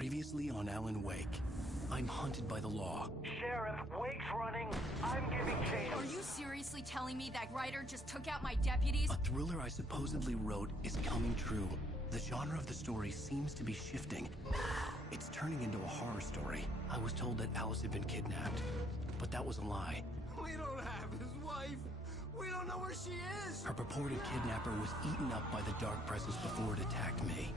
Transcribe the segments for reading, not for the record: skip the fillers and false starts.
Previously on Alan Wake. I'm hunted by the law. Sheriff, Wake's running. I'm giving chase. Are you seriously telling me that writer just took out my deputies? A thriller I supposedly wrote is coming true. The genre of the story seems to be shifting. It's turning into a horror story. I was told that Alice had been kidnapped, but that was a lie. We don't have his wife. We don't know where she is. Her purported kidnapper was eaten up by the dark presence before it attacked me.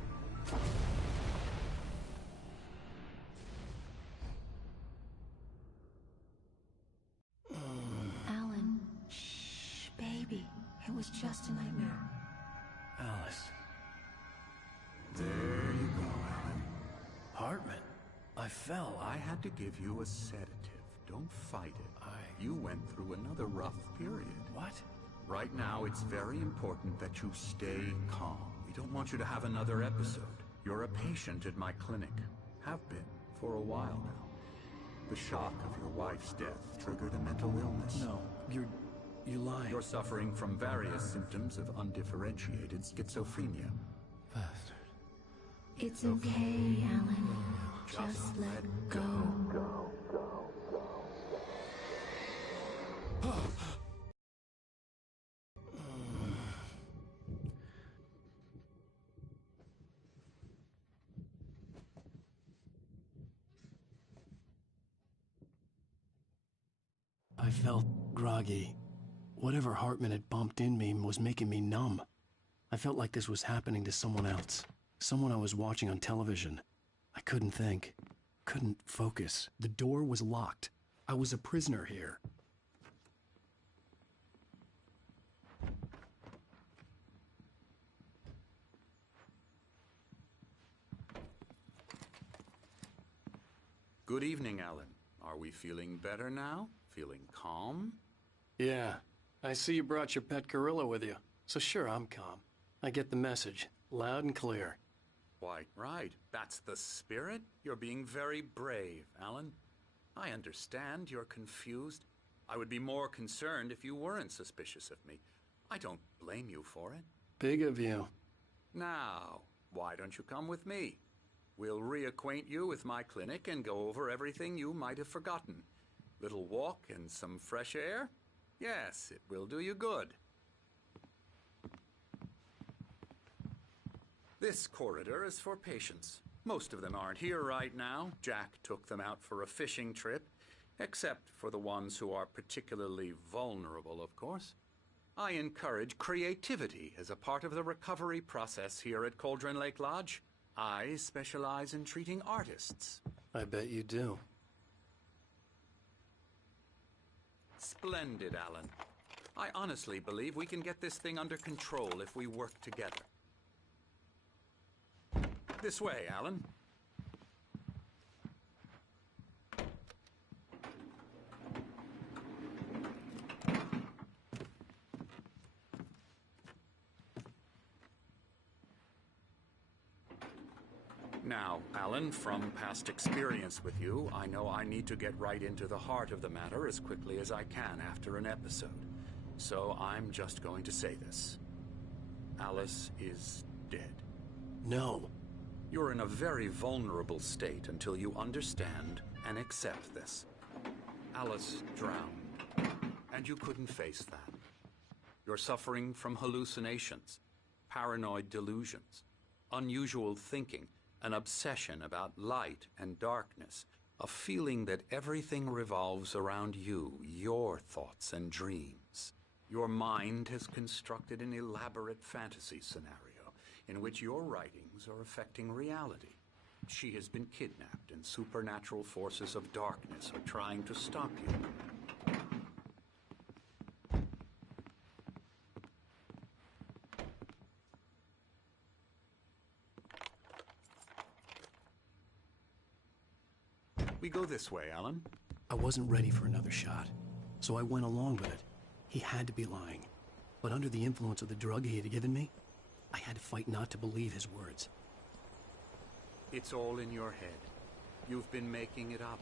Alan, shh, baby. It was just a nightmare. Alice. There you go, Alan. Hartman. I fell. I had to give you a sedative. Don't fight it. You went through another rough period. What? Right now, it's very important that you stay calm. We don't want you to have another episode. You're a patient at my clinic. Have been for a while now. The shock of your wife's death triggered a mental illness. No, you're lying. You're suffering from various symptoms of undifferentiated schizophrenia. Bastard. It's okay, Alan. Just let go. I felt groggy. Whatever Hartman had bumped in me was making me numb. I felt like this was happening to someone else. Someone I was watching on television. I couldn't think. Couldn't focus. The door was locked. I was a prisoner here. Good evening, Alan. Are we feeling better now? Feeling calm? Yeah. I see you brought your pet gorilla with you. So sure, I'm calm. I get the message. Loud and clear. Why, right. That's the spirit. You're being very brave, Alan. I understand you're confused. I would be more concerned if you weren't suspicious of me. I don't blame you for it. Big of you. Now, why don't you come with me? We'll reacquaint you with my clinic and go over everything you might have forgotten. Little walk and some fresh air? Yes, it will do you good. This corridor is for patients. Most of them aren't here right now. Jack took them out for a fishing trip, except for the ones who are particularly vulnerable, of course. I encourage creativity as a part of the recovery process here at Cauldron Lake Lodge. I specialize in treating artists. I bet you do. Splendid, Alan. I honestly believe we can get this thing under control if we work together. This way, Alan. Now, Alan, from past experience with you, I know I need to get right into the heart of the matter as quickly as I can after an episode. So I'm just going to say this. Alice is dead. No. You're in a very vulnerable state until you understand and accept this. Alice drowned, and you couldn't face that. You're suffering from hallucinations, paranoid delusions, unusual thinking, an obsession about light and darkness, a feeling that everything revolves around you, your thoughts and dreams. Your mind has constructed an elaborate fantasy scenario in which your writings are affecting reality. She has been kidnapped, and supernatural forces of darkness are trying to stop you. We go this way, Alan. I wasn't ready for another shot, so I went along with it. He had to be lying. But under the influence of the drug he had given me, I had to fight not to believe his words. It's all in your head. You've been making it up.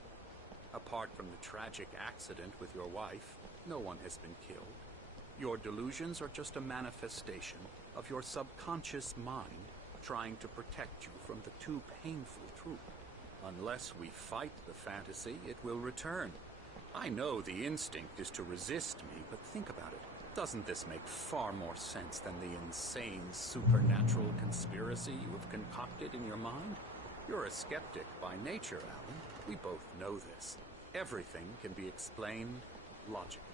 Apart from the tragic accident with your wife, no one has been killed. Your delusions are just a manifestation of your subconscious mind trying to protect you from the too painful truth. Unless we fight the fantasy, it will return. I know the instinct is to resist me, but think about it. Doesn't this make far more sense than the insane supernatural conspiracy you have concocted in your mind? You're a skeptic by nature, Alan. We both know this. Everything can be explained logically.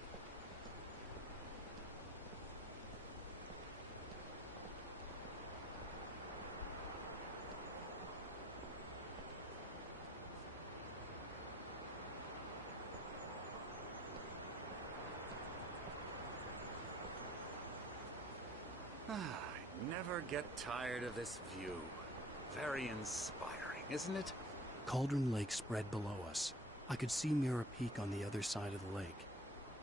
I never get tired of this view. Very inspiring, isn't it? Cauldron Lake spread below us. I could see Mirror Peak on the other side of the lake.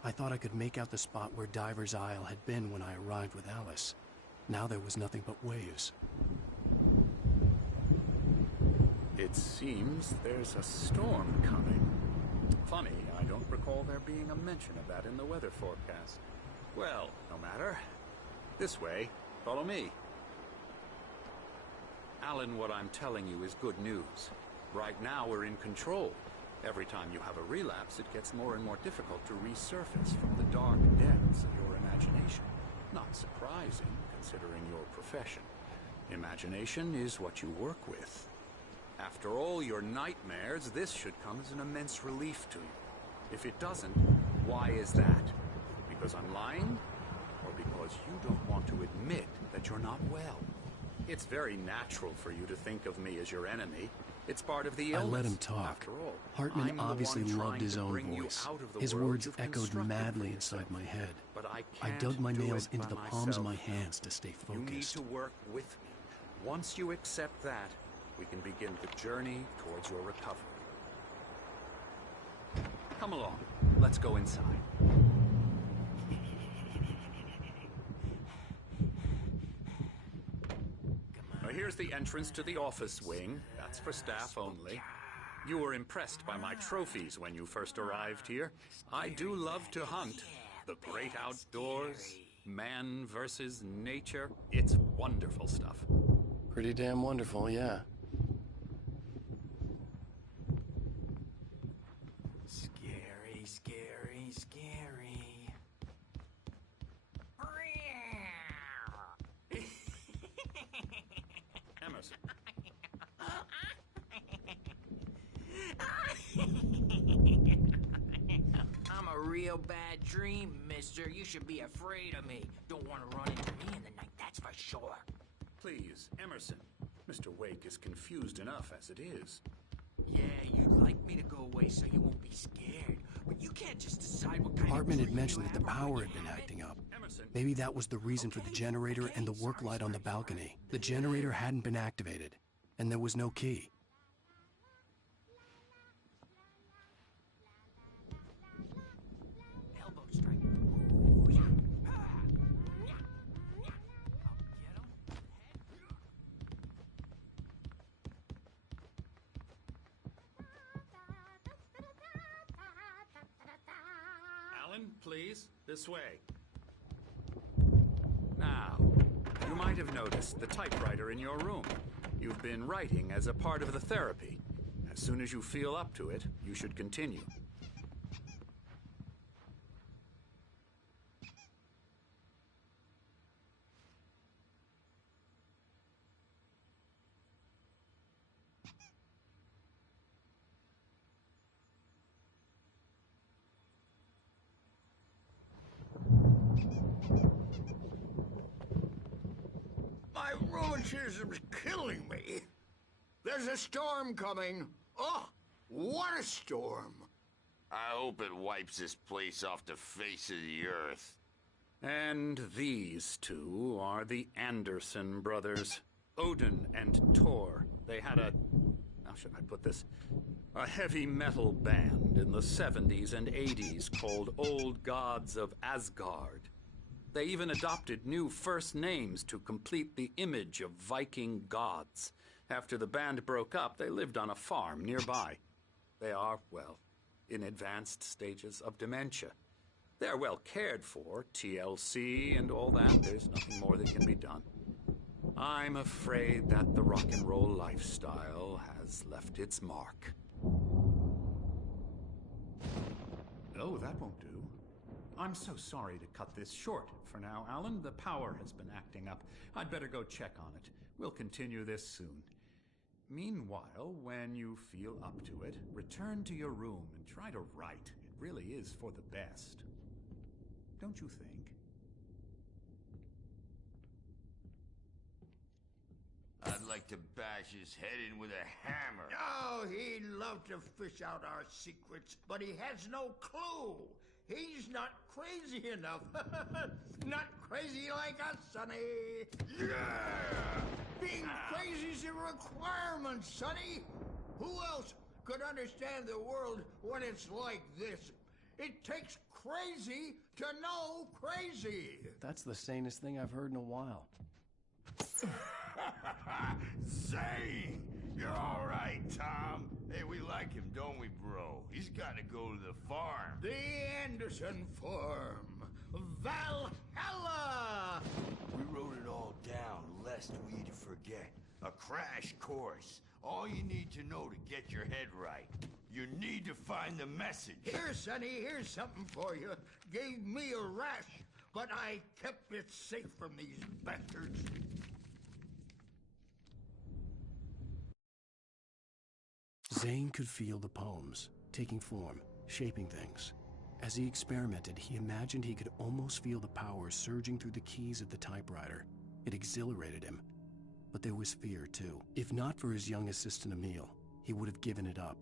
I thought I could make out the spot where Diver's Isle had been when I arrived with Alice. Now there was nothing but waves. It seems there's a storm coming. Funny, I don't recall there being a mention of that in the weather forecast. Well, no matter. This way. Follow me. Alan, what I'm telling you is good news. Right now we're in control. Every time you have a relapse, it gets more and more difficult to resurface from the dark depths of your imagination. Not surprising, considering your profession. Imagination is what you work with. After all your nightmares, this should come as an immense relief to you. If it doesn't, why is that? Because I'm lying? Or because you don't want to admit that you're not well? It's very natural for you to think of me as your enemy. It's part of the illness. I let him talk. After all, Hartman I'm the obviously one loved trying his to own bring you voice. out of the His world words you've echoed constructed madly for inside yourself. my head. But I I can't dug my do nails it into by the palms of my myself. hands to stay You need focused. to work with me. Once you accept that, we can begin the journey towards your recovery. Come along. Let's go inside. Now here's the entrance to the office wing. That's for staff only. You were impressed by my trophies when you first arrived here. I do love to hunt. The great outdoors, man versus nature. It's wonderful stuff. Pretty damn wonderful, yeah. Scary, scary, scary. Emerson. I'm a real bad dream, mister. You should be afraid of me. Don't want to run into me in the night, that's for sure. Please, Emerson. Mr. Wake is confused enough as it is. Yeah, you'd like me to go away so you won't be scared. But you can't just decide what kind Hartman of had dream mentioned you that the have power when had you been have it. acting up. Emerson. Maybe that was the reason for the generator and the work light on the balcony. The generator hadn't been activated, and there was no key. Elbow strike. Ooh, yeah. Ah. Yeah. Yeah. I'll get him. Alan, please, this way. Now, you might have noticed the typewriter in your room. You've been writing as a part of the therapy. As soon as you feel up to it, you should continue. My rheumatism's killing me. There's a storm coming. Oh, what a storm. I hope it wipes this place off the face of the earth. And these two are the Anderson brothers, Odin and Thor. They had how should I put this? A heavy metal band in the 70s and 80s called Old Gods of Asgard. They even adopted new first names to complete the image of Viking gods. After the band broke up, they lived on a farm nearby. They are, well, in advanced stages of dementia. They're well cared for, TLC and all that. There's nothing more that can be done. I'm afraid that the rock and roll lifestyle has left its mark. Oh, that won't do. I'm so sorry to cut this short for now, Alan. The power has been acting up. I'd better go check on it. We'll continue this soon. Meanwhile, when you feel up to it, return to your room and try to write. It really is for the best. Don't you think? I'd like to bash his head in with a hammer. Oh, he'd love to fish out our secrets, but he has no clue. He's not crazy enough. Not crazy like us, Sonny. Yeah! Being crazy's a requirement, Sonny. Who else could understand the world when it's like this? It takes crazy to know crazy. That's the sanest thing I've heard in a while. Zane! You're all right, Tom. Hey, we like him, don't we, bro? He's got to go to the farm. The Anderson Farm. Valhalla! We wrote it all down, lest we forget. A crash course. All you need to know to get your head right. You need to find the message. Here, Sonny, here's something for you. Gave me a rash, but I kept it safe from these bastards. Zane could feel the poems, taking form, shaping things. As he experimented, he imagined he could almost feel the power surging through the keys of the typewriter. It exhilarated him. But there was fear, too. If not for his young assistant Emil, he would have given it up.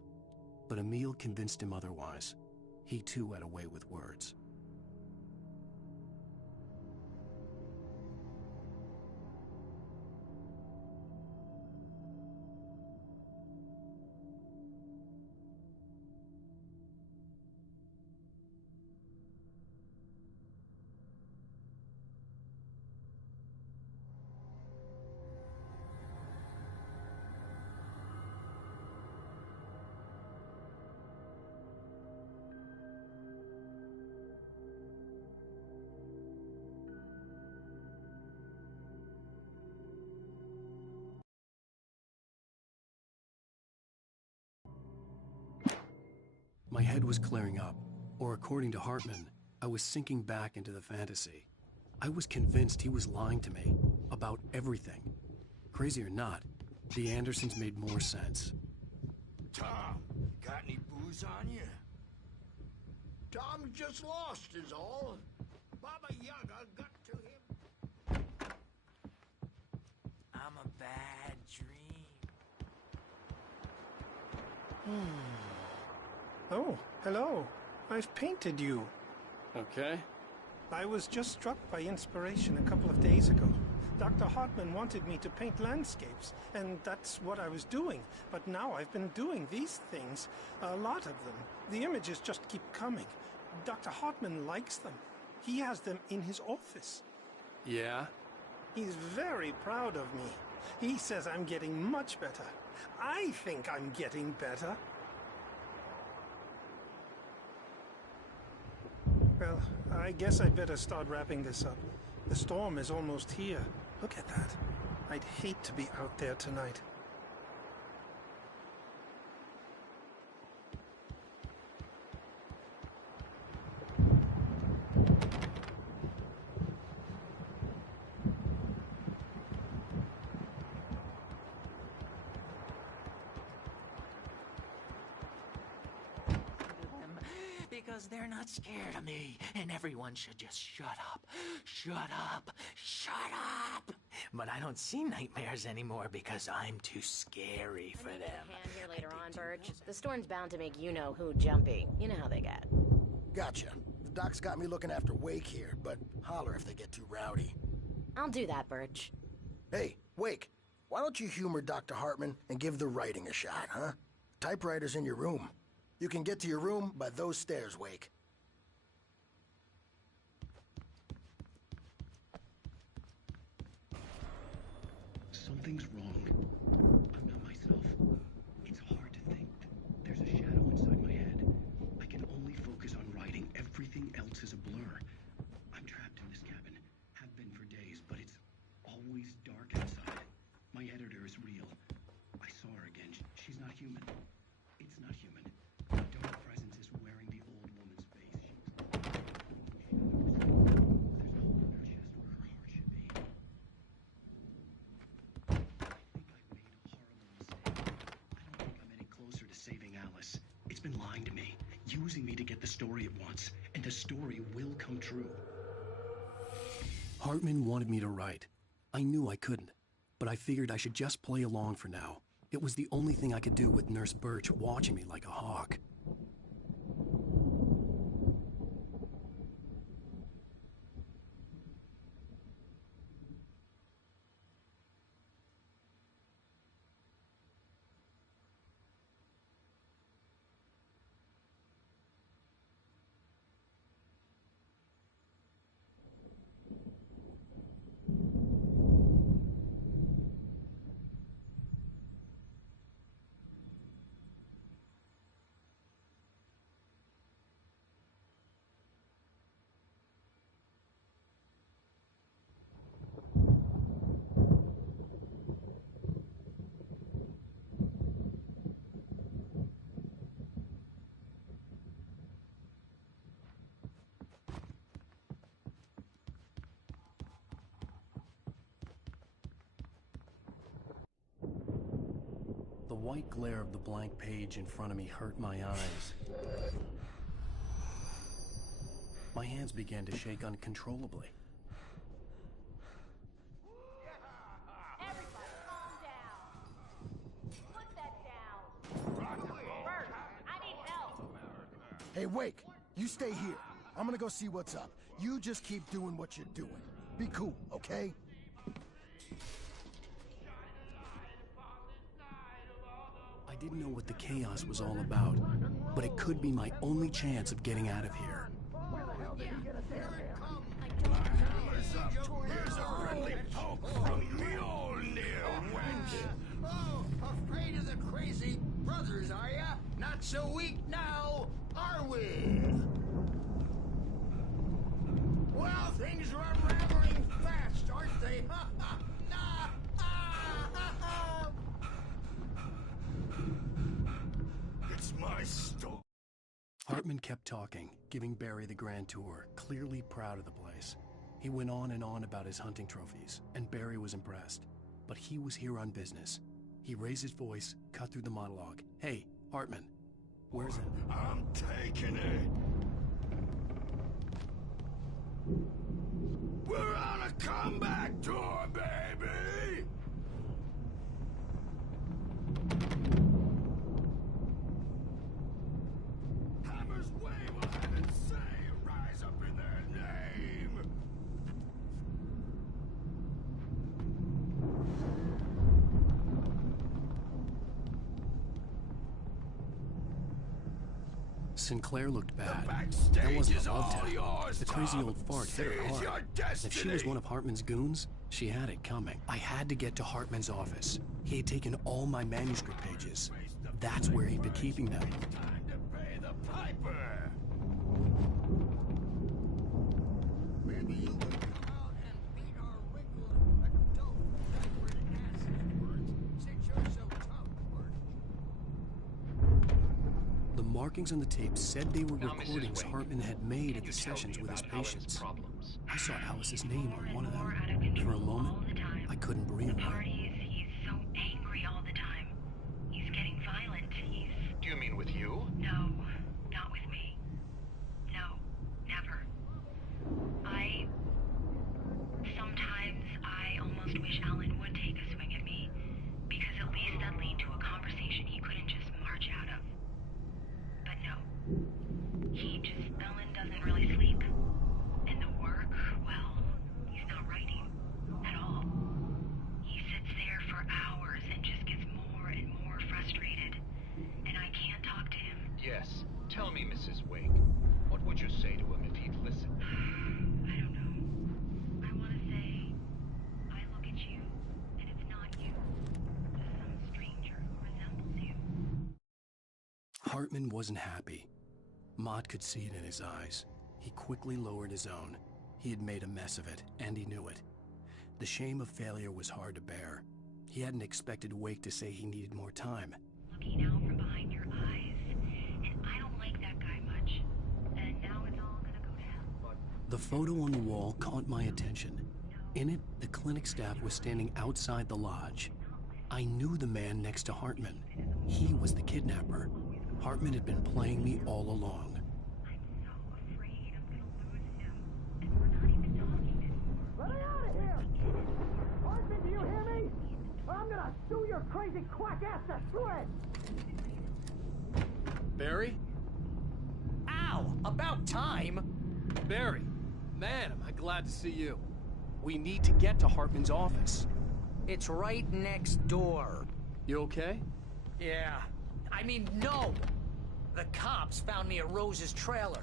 But Emil convinced him otherwise. He, too, had a way with words. My head was clearing up, or according to Hartman, I was sinking back into the fantasy. I was convinced he was lying to me about everything. Crazy or not, the Andersons made more sense. Tom, got any booze on you? Tom just lost is all. Baba Yaga got to him. I'm a bad dream. Oh, hello. I've painted you. Okay. I was just struck by inspiration a couple of days ago. Dr. Hartman wanted me to paint landscapes, and that's what I was doing. But now I've been doing these things, a lot of them. The images just keep coming. Dr. Hartman likes them. He has them in his office. Yeah? He's very proud of me. He says I'm getting much better. I think I'm getting better. Well, I guess I'd better start wrapping this up. The storm is almost here. Look at that. I'd hate to be out there tonight. Because they're not scared of me, and everyone should just shut up. Shut up. Shut up. But I don't see nightmares anymore because I'm too scary for them. Hand here later on, Birch. The storm's bound to make you-know-who jumpy. You know how they get. Gotcha. The doc's got me looking after Wake here, but holler if they get too rowdy. I'll do that, Birch. Hey, Wake, why don't you humor Dr. Hartman and give the writing a shot, huh? Typewriter's in your room. You can get to your room by those stairs, Wake. Something's wrong. I'm not myself. It's hard to think. There's a shadow inside my head. I can only focus on writing. Everything else is a blur. I'm trapped in this cabin. Have been for days, but it's always dark outside. My editor is real. I saw her again. She's not human. It's not human. The dark presence is wearing the old woman's face. There's a hole in her chest where her heart should be. I think I've made a horrible mistake. I don't think I'm any closer to saving Alice. It's been lying to me, using me to get the story it wants, and the story will come true. Hartman wanted me to write. I knew I couldn't, but I figured I should just play along for now. It was the only thing I could do with Nurse Birch watching me like a hawk. The white glare of the blank page in front of me hurt my eyes. My hands began to shake uncontrollably. Everybody, calm down. Put that down. Bert, I need help. Hey, Wake, you stay here. I'm gonna go see what's up. You just keep doing what you're doing. Be cool, okay? I didn't know what the chaos was all about, but it could be my only chance of getting out of here. Here's a friendly poke from Mjolnir, wench. Oh, afraid of the crazy brothers, are ya? Not so weak now, are we? Well, things are unraveling fast, aren't they? It's my story. Hartman kept talking, giving Barry the grand tour, clearly proud of the place. He went on and on about his hunting trophies, and Barry was impressed. But he was here on business. He raised his voice, cut through the monologue. Hey, Hartman, where's it? I'm taking it. We're on a comeback tour, baby! Hammer's Way will have it say rise up in their name! Sinclair looked bad. backstage That wasn't is a love all tap. yours, The crazy Tom. old fart hit her Seize your hard. If she was destiny. one of Hartman's goons, she had it coming. I had to get to Hartman's office. He had taken all my manuscript pages. That's where he'd been keeping them. Time to pay the piper! Maybe you could come out and beat our wrinkled adult diapered asses, Bert, since you're so tough, Bert. The markings on the tape said they were Now, Mrs. recordings Wake, Hartman had made at you the tell sessions me with his about Alan's patients. problems? I saw Alice's name on one of them. For a moment, I couldn't breathe. Parties, he's so angry all the time. He's getting violent. Do you mean with you? No, not with me. No, never. Sometimes I almost wish Alan would take a swing at me, because at least that'd lead to a conversation he couldn't just march out of. But no. Alan doesn't really sleep. And the work, well, he's not writing at all. He sits there for hours and just gets more and more frustrated. And I can't talk to him. Yes. Tell me, Mrs. Wake. What would you say to him if he'd listen? I don't know. I want to say, I look at you, and it's not you. Just some stranger who resembles you. Hartman wasn't happy. Mott could see it in his eyes. He quickly lowered his own. He had made a mess of it, and he knew it. The shame of failure was hard to bear. He hadn't expected Wake to say he needed more time. Looking out from behind your eyes, and I don't like that guy much. And now it's all gonna go to hell. The photo on the wall caught my attention. In it, the clinic staff was standing outside the lodge. I knew the man next to Hartman. He was the kidnapper. Hartman had been playing me all along. Let me out of here! Hartman, do you hear me? I'm gonna sue your crazy quack ass to shreds! Barry? Ow! About time! Barry! Man, am I glad to see you. We need to get to Hartman's office. It's right next door. You okay? Yeah. I mean, no! The cops found me at Rose's trailer.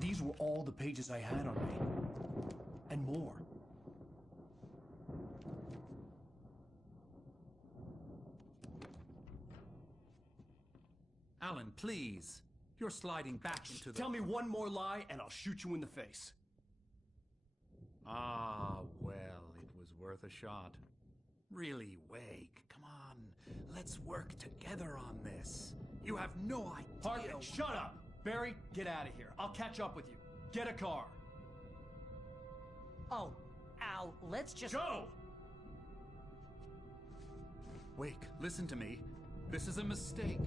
These were all the pages I had on me. And more. Alan, please. You're sliding back into the... Tell me one more lie and I'll shoot you in the face. Ah, well, it was worth a shot. Really, Wake, come on. Let's work together on this. You have no idea... Hartman, shut up! Barry, get out of here. I'll catch up with you. Get a car. Oh, Al, let's just... Go! Wake, listen to me. This is a mistake.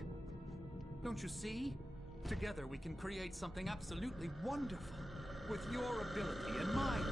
Don't you see? Together we can create something absolutely wonderful. With your ability and mine.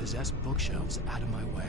Possessed bookshelves out of my way.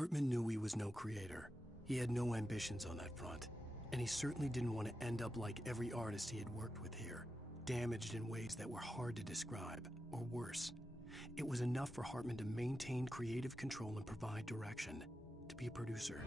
Hartman knew he was no creator. He had no ambitions on that front. And he certainly didn't want to end up like every artist he had worked with here, damaged in ways that were hard to describe, or worse. It was enough for Hartman to maintain creative control and provide direction, to be a producer.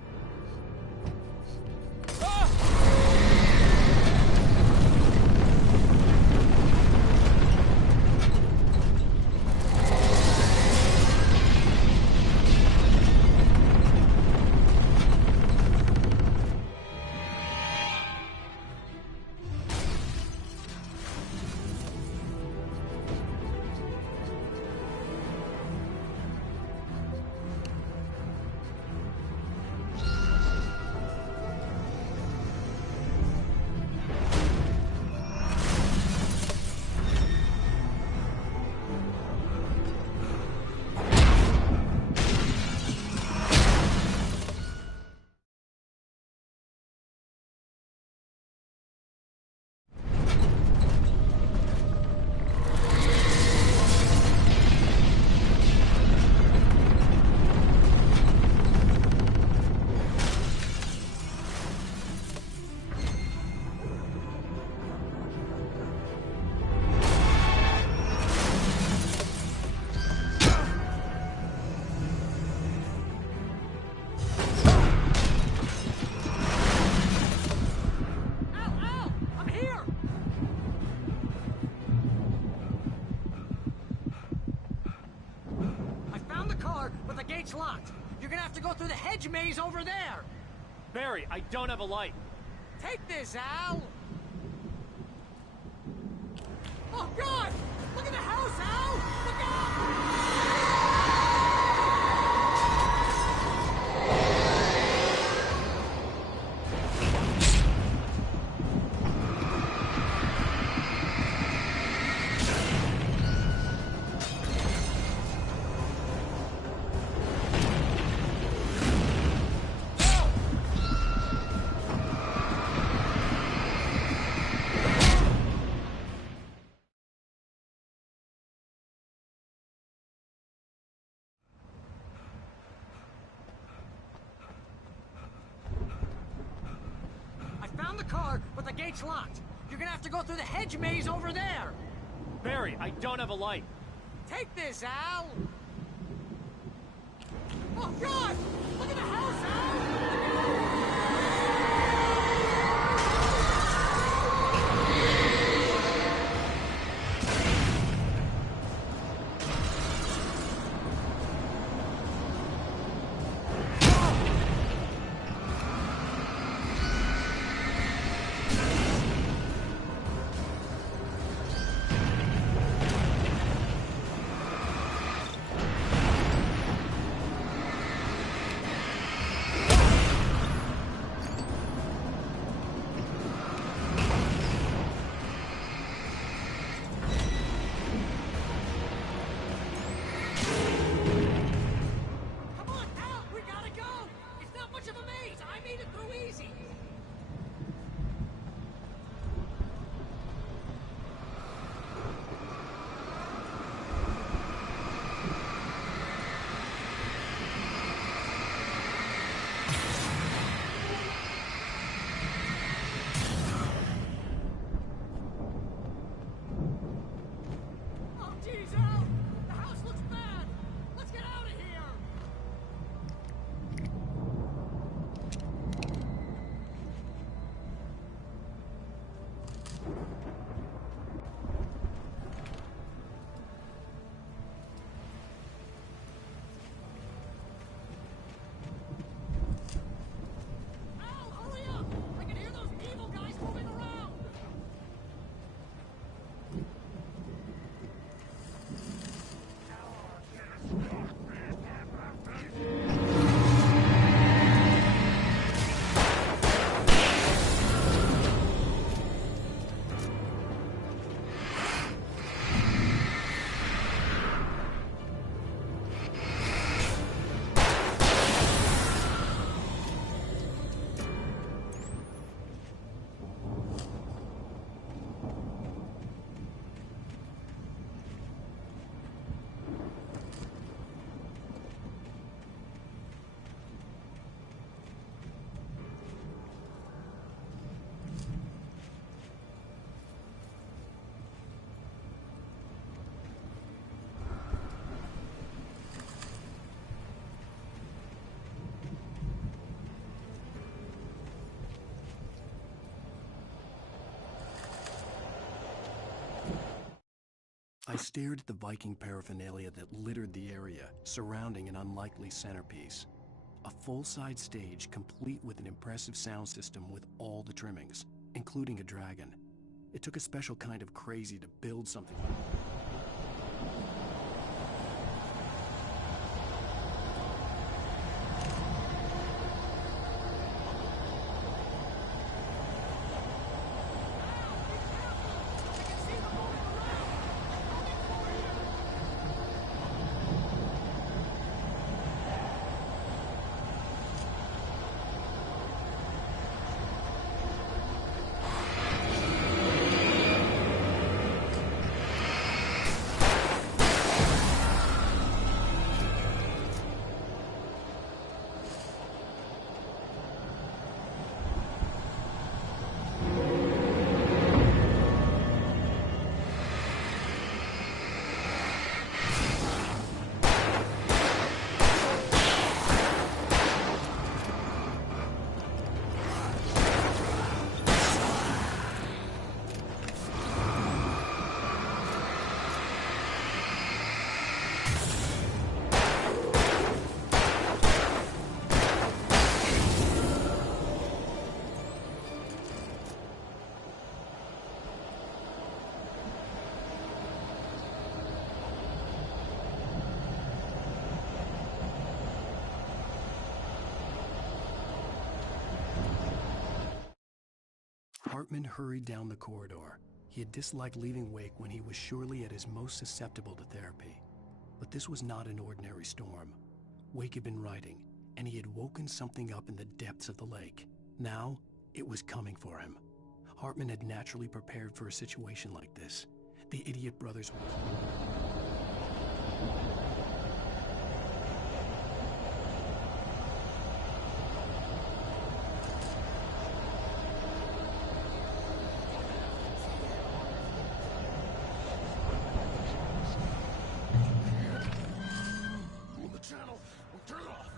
Gate's locked. You're gonna have to go through the hedge maze over there. Barry, I don't have a light. Take this, Al. Oh, God! Look at the house, Al! Look out! The car, but the gate's locked. You're gonna have to go through the hedge maze over there. Barry, I don't have a light. Take this, Al. Oh, God! Look at the house, Al! I stared at the Viking paraphernalia that littered the area, surrounding an unlikely centerpiece. A full-size stage complete with an impressive sound system with all the trimmings, including a dragon. It took a special kind of crazy to build something like that. Hartman hurried down the corridor. He had disliked leaving Wake when he was surely at his most susceptible to therapy. But this was not an ordinary storm. Wake had been writing, and he had woken something up in the depths of the lake. Now, it was coming for him. Hartman had naturally prepared for a situation like this. The idiot brothers were... Trouble!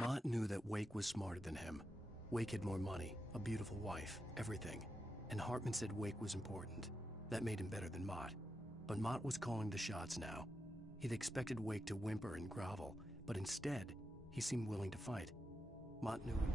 Mott knew that Wake was smarter than him. Wake had more money, a beautiful wife, everything. And Hartman said Wake was important. That made him better than Mott. But Mott was calling the shots now. He'd expected Wake to whimper and grovel, but instead, he seemed willing to fight. Mott knew he...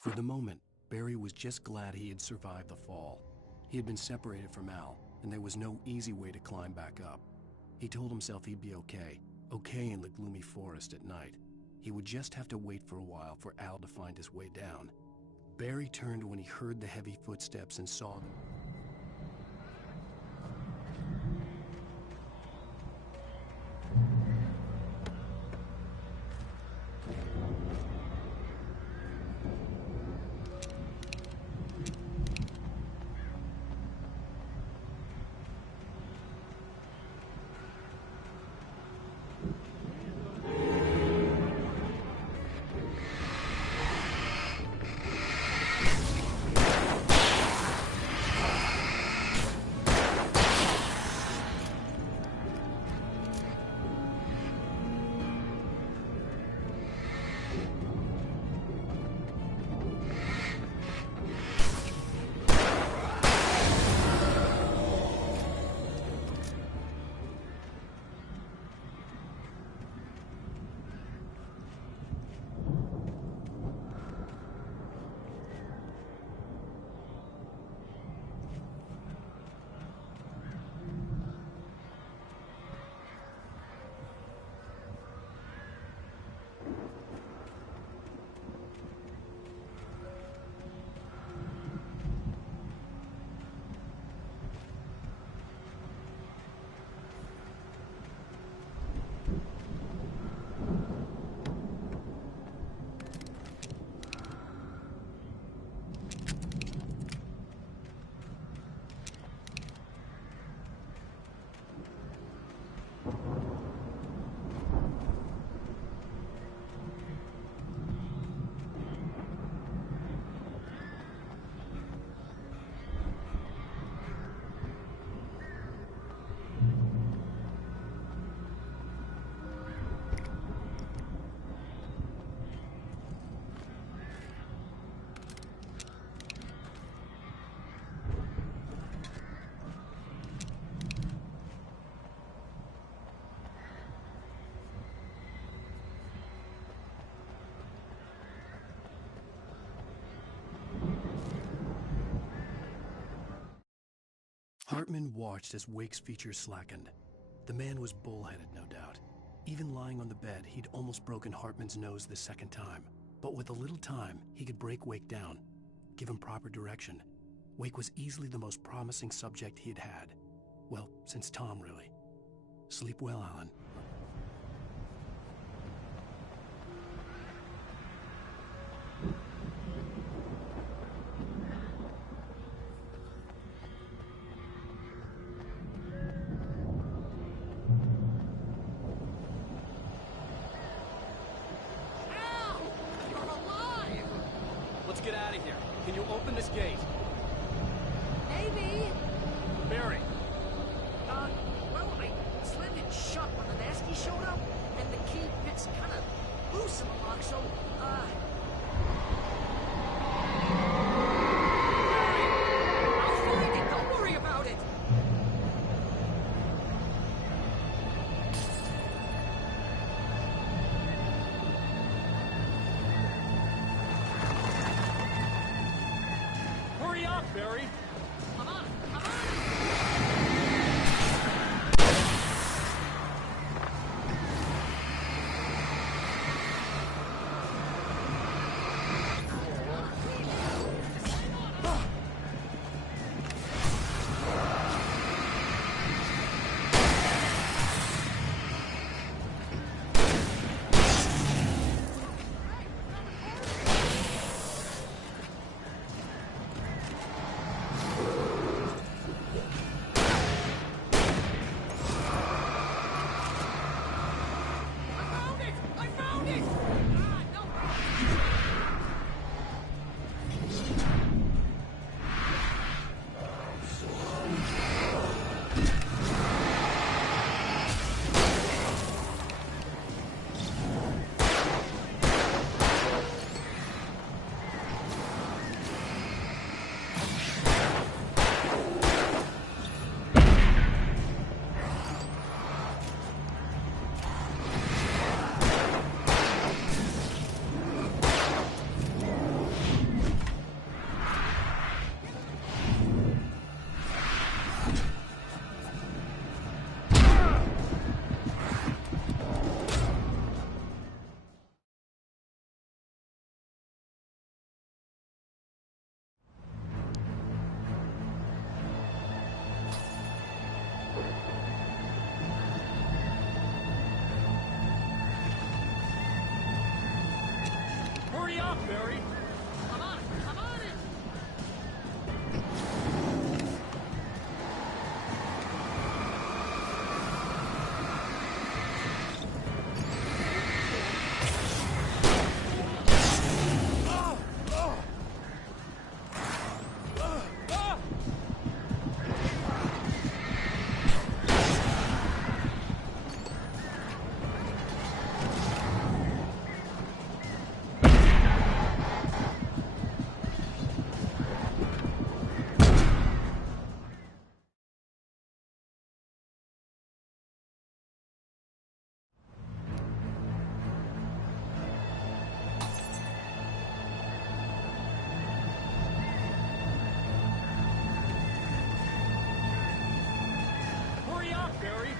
For the moment, Barry was just glad he had survived the fall. He had been separated from Al, and there was no easy way to climb back up. He told himself he'd be okay in the gloomy forest at night. He would just have to wait for a while for Al to find his way down. Barry turned when he heard the heavy footsteps and saw them. Hartman watched as Wake's features slackened. The man was bullheaded, no doubt. Even lying on the bed, he'd almost broken Hartman's nose the second time. But with a little time, he could break Wake down, give him proper direction. Wake was easily the most promising subject he'd had. Well, since Tom, really. Sleep well, Alan. get out of here. Can you open this gate? Maybe. Barry. Well, I slammed it shut when the nasty showed up, and the key fits kind of loose in the lock, so, I'll find it. Don't worry about it. Hurry up, Barry. Come on, come on. Hurry up, Barry. Come on, come on in. Hurry up, Barry.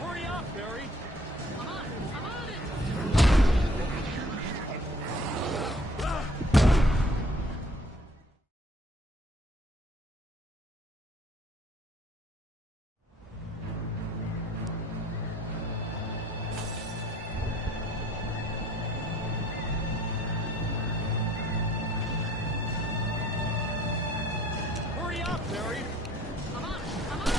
Hurry up, Barry. Come on, come on in. Hurry up, Barry. Come on, come on in.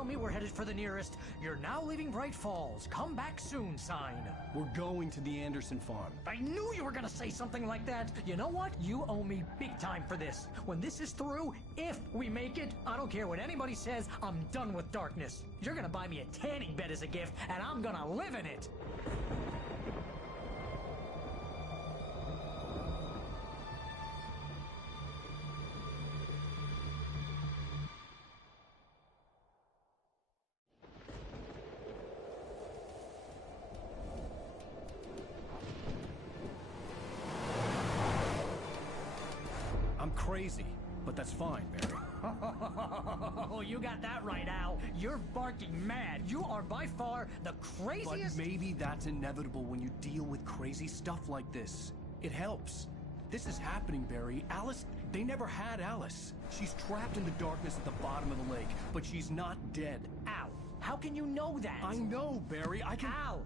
tell me we're headed for the nearest "You're now leaving Bright Falls. Come back soon" sign. We're going to the Anderson farm. I knew you were gonna say something like that. You know what? You owe me big time for this. When this is through, if we make it, I don't care what anybody says, I'm done with darkness. You're gonna buy me a tanning bed as a gift, and I'm gonna live in it. I'm crazy, but that's fine, Barry. Oh, you got that right, Al. You're barking mad. You are by far the craziest... But maybe that's inevitable when you deal with crazy stuff like this. It helps. This is happening, Barry. Alice, they never had Alice. She's trapped in the darkness at the bottom of the lake, but she's not dead. Al, how can you know that? I know, Barry. I can... Al,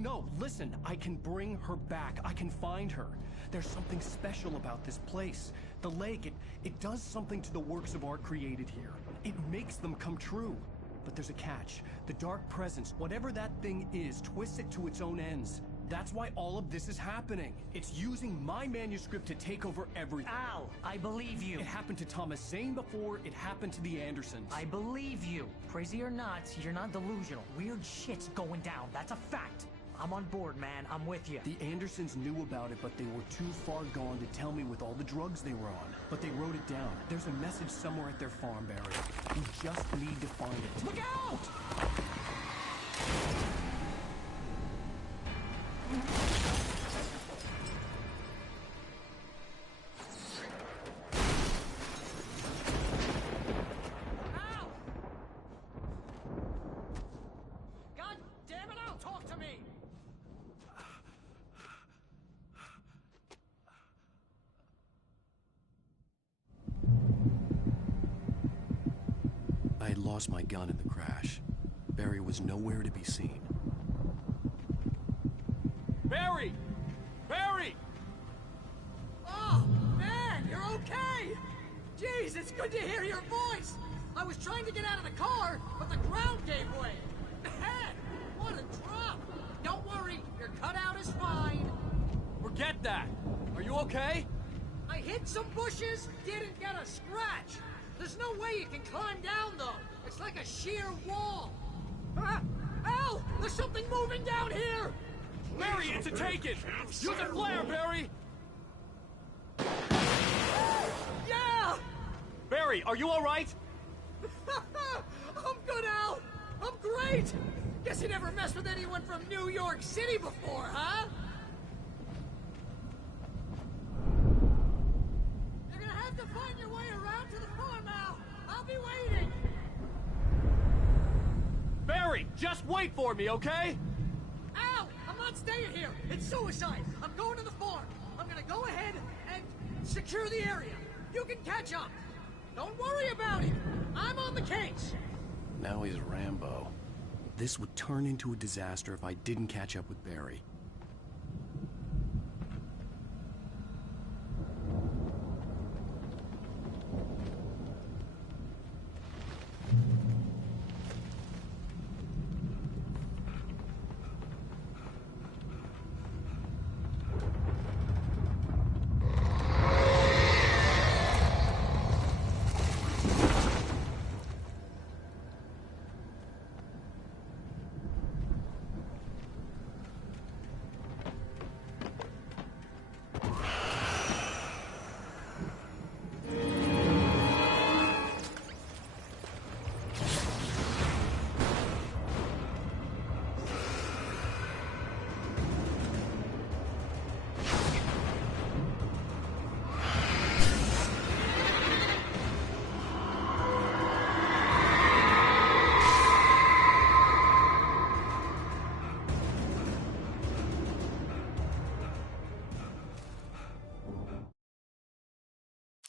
No, listen. I can bring her back. I can find her. There's something special about this place. The lake, it does something to the works of art created here. It makes them come true. But there's a catch. The dark presence, whatever that thing is, twists it to its own ends. That's why all of this is happening. It's using my manuscript to take over everything. Al, I believe you. It happened to Thomas Zane before, it happened to the Andersons. I believe you. Crazy or not, you're not delusional. Weird shit's going down. That's a fact. I'm on board, man. I'm with you. The Andersons knew about it, but they were too far gone to tell me with all the drugs they were on. But they wrote it down. There's a message somewhere at their farm, Barry. We just need to find it. Look out! God damn it, Al, talk to me! I had lost my gun in the crash. Barry was nowhere to be seen. Barry! Barry! Oh, man, you're okay! Jeez, it's good to hear your voice! I was trying to get out of the car, but the ground gave way. Man, what a drop! Don't worry, your cutout is fine. Forget that! Are you okay? I hit some bushes, didn't get a scratch. There's no way you can climb down, though. It's like a sheer wall. Al, there's something moving down here! Barry, it's a take-it! Use a flare, Barry! Yeah! Barry, are you alright? I'm good, Al! I'm great! Guess you never messed with anyone from New York City before, huh? You're gonna have to find your way around to the farm, Al. I'll be waiting. Barry, just wait for me, okay? Al, I'm not staying here. It's suicide. I'm going to the farm. I'm gonna go ahead and secure the area. You can catch up. Don't worry about it. I'm on the case. Now he's Rambo. This would turn into a disaster if I didn't catch up with Barry.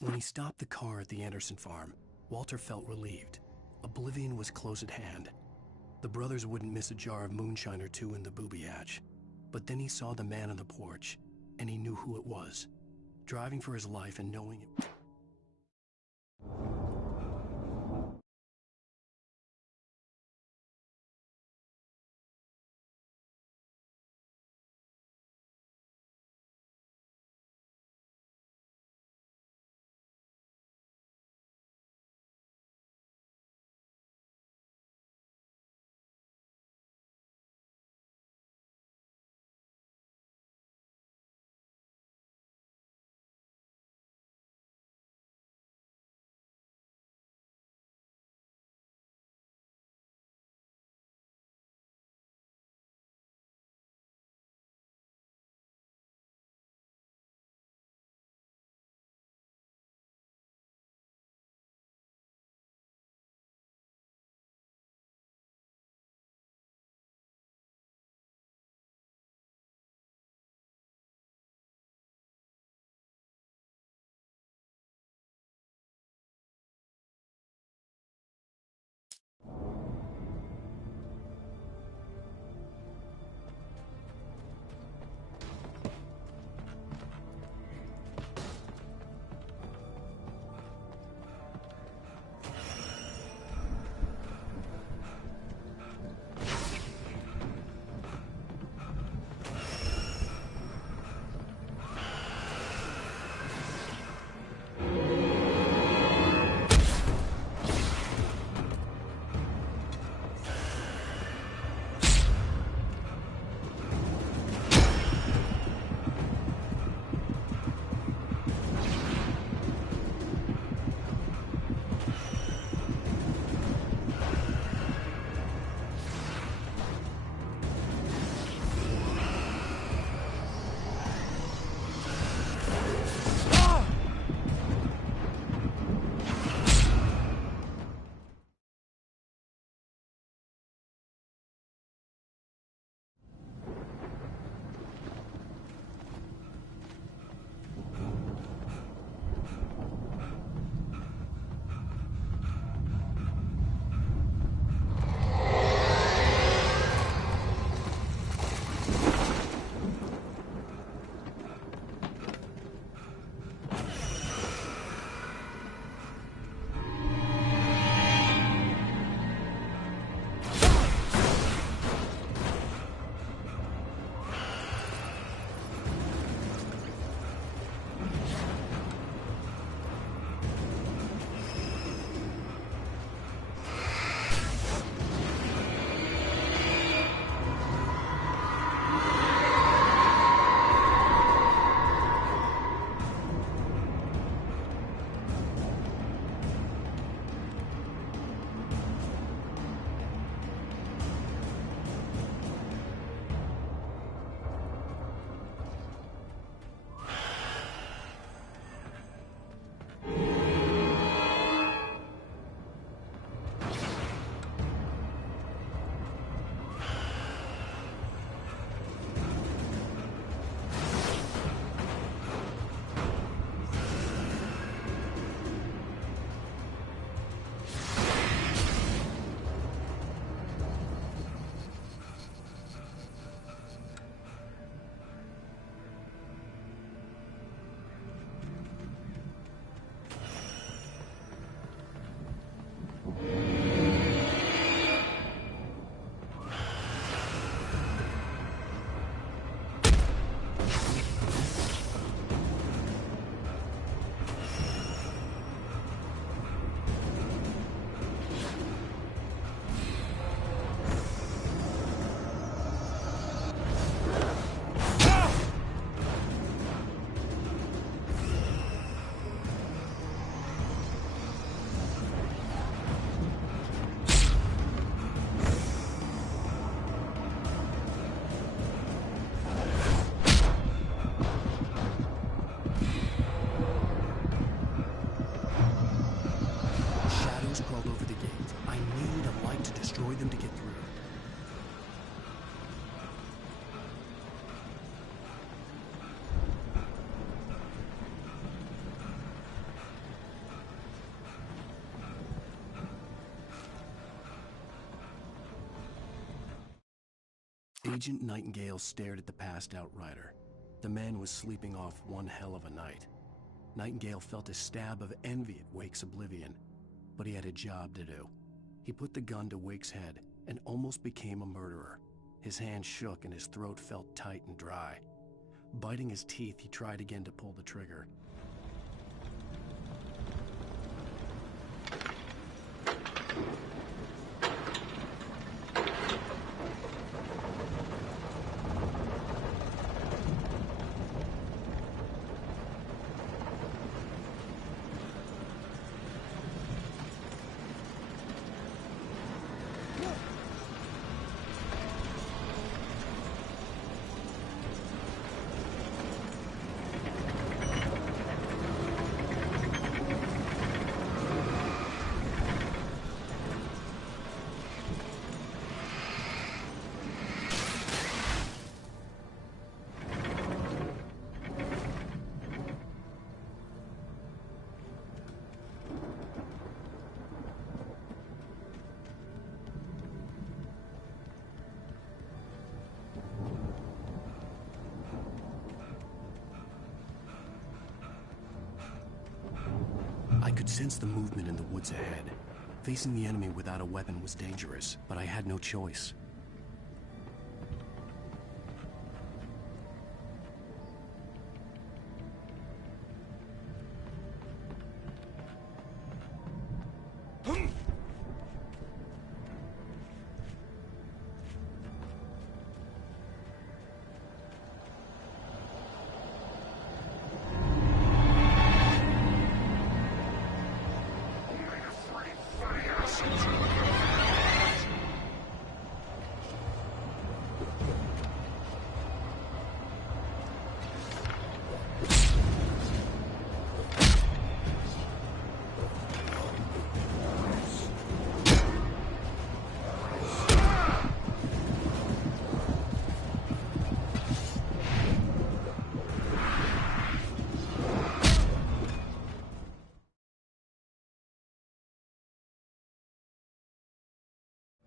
When he stopped the car at the Anderson farm, Walter felt relieved. Oblivion was close at hand. The brothers wouldn't miss a jar of moonshine or two in the booby hatch. But then he saw the man on the porch, and he knew who it was. Driving for his life and knowing it... Agent Nightingale stared at the passed-out rider. The man was sleeping off one hell of a night. Nightingale felt a stab of envy at Wake's oblivion, but he had a job to do. He put the gun to Wake's head and almost became a murderer. His hand shook and his throat felt tight and dry. Biting his teeth, he tried again to pull the trigger. I could sense the movement in the woods ahead. Facing the enemy without a weapon was dangerous, but I had no choice.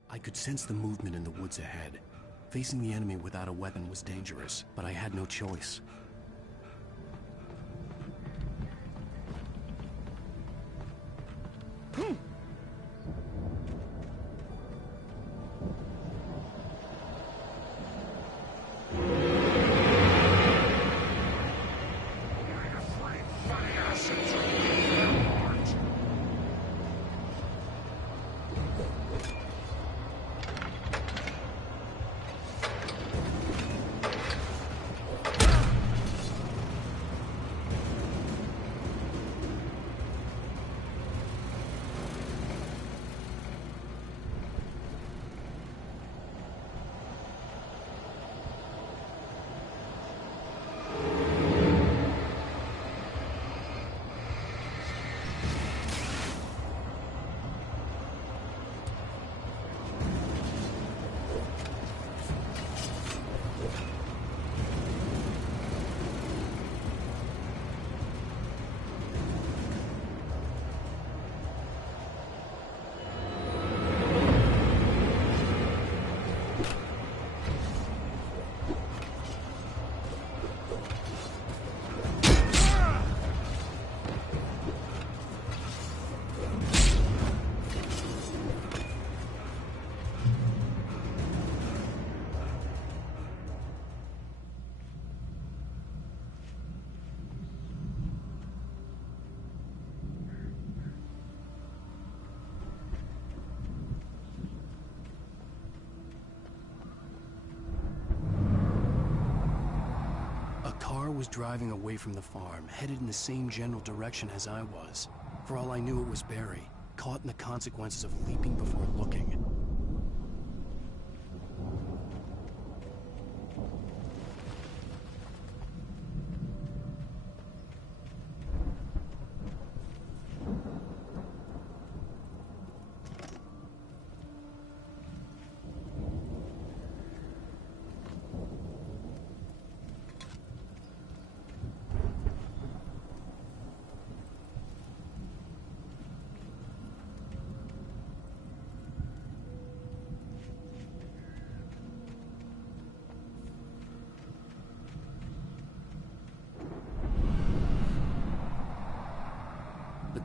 I could sense the movement in the woods ahead. Facing the enemy without a weapon was dangerous, but I had no choice. Was driving away from the farm, headed in the same general direction as I was. For all I knew, it was Barry, caught in the consequences of leaping before looking.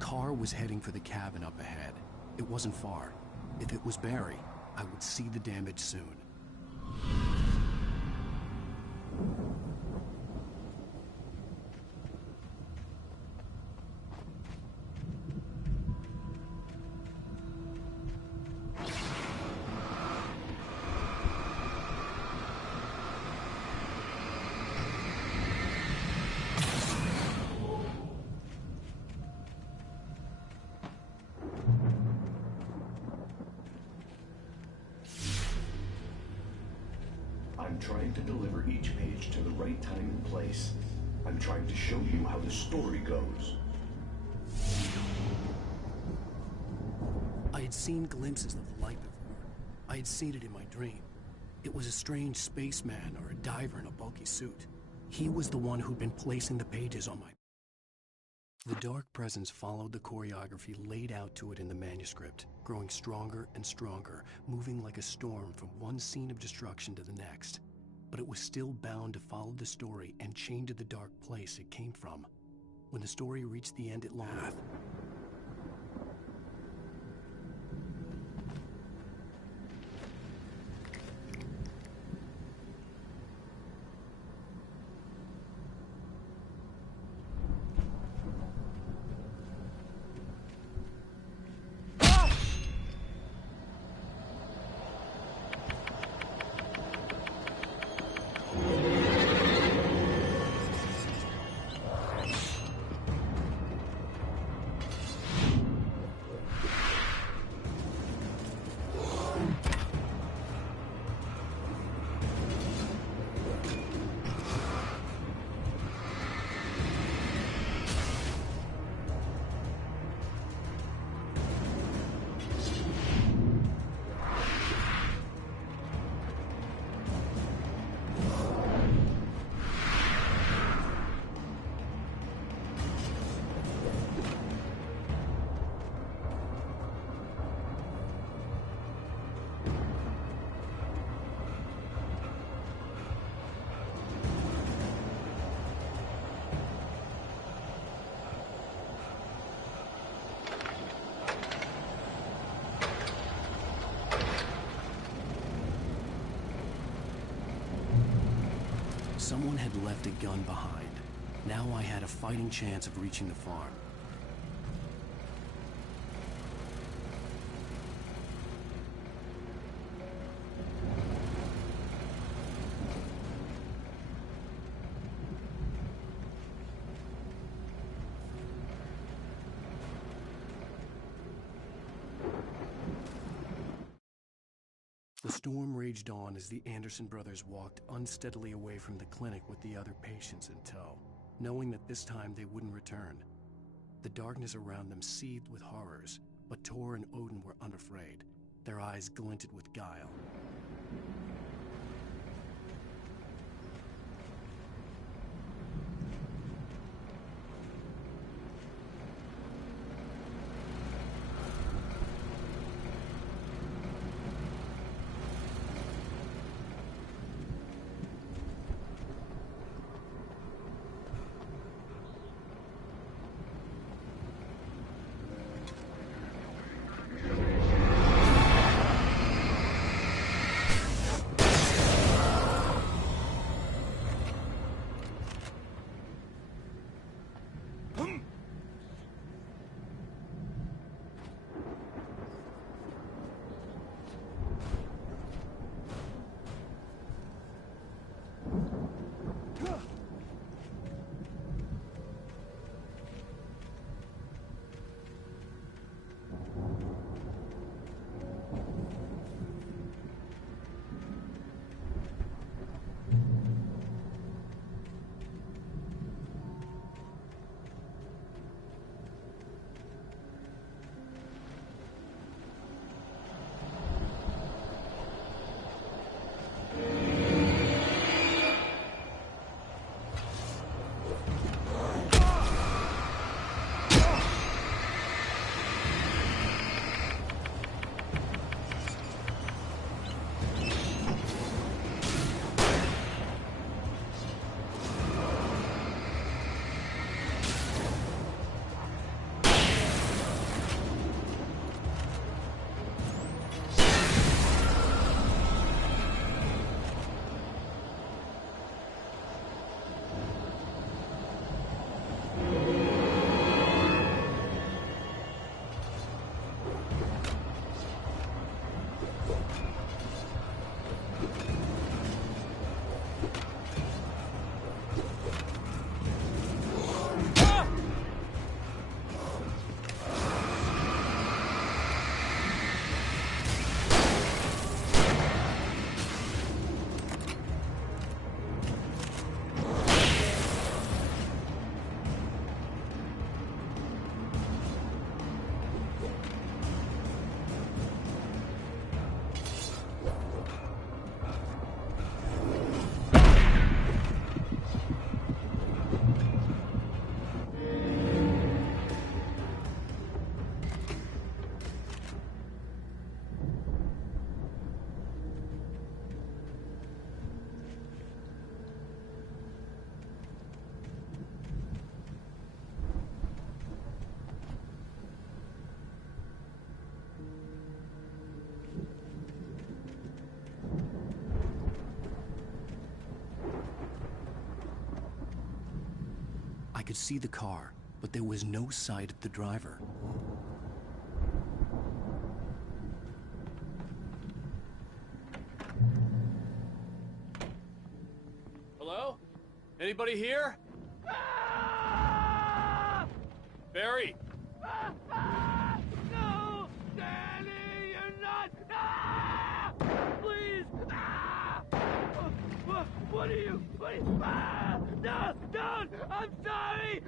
car was heading for the cabin up ahead. It wasn't far. If it was Barry, I would see the damage soon. I'm trying to deliver each page to the right time and place. I'm trying to show you how the story goes. I had seen glimpses of the light before. I had seen it in my dream. It was a strange spaceman or a diver in a bulky suit. He was the one who'd been placing the pages on my... The dark presence followed the choreography laid out to it in the manuscript, growing stronger and stronger, moving like a storm from one scene of destruction to the next. But it was still bound to follow the story and chained to the dark place it came from. When the story reached the end it longed. Someone had left a gun behind. Now I had a fighting chance of reaching the farm. The storm raged on as the Anderson brothers walked unsteadily away from the clinic with the other patients in tow, knowing that this time they wouldn't return. The darkness around them seethed with horrors, but Tor and Odin were unafraid. Their eyes glinted with guile. I could see the car, but there was no sight of the driver. Hello? Anybody here? Barry! No! Danny, you're not! Please! What are you? No! Don't! I'm sorry!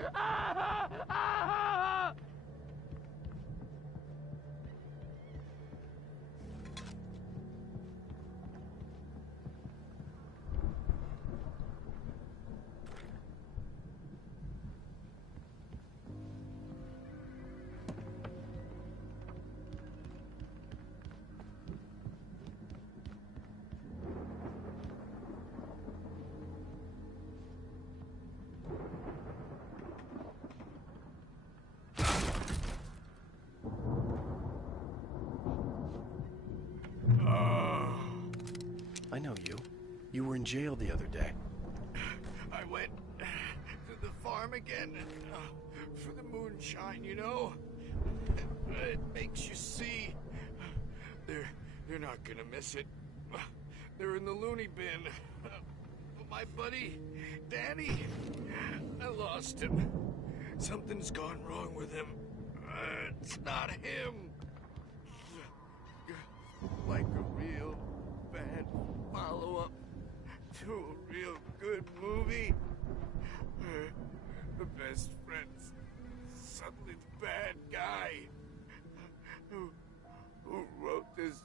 I know you. You were in jail the other day. I went to the farm again for the moonshine, you know? It makes you see. They're not gonna miss it. They're in the loony bin. My buddy, Danny, I lost him. Something's gone wrong with him. It's not him. Like a real bad follow-up to a real good movie. The best friend's suddenly the bad guy. Who wrote this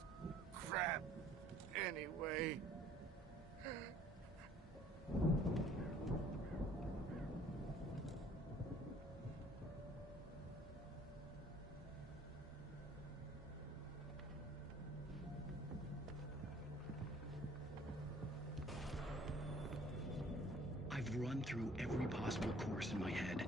crap anyway? I've run through every possible course in my head.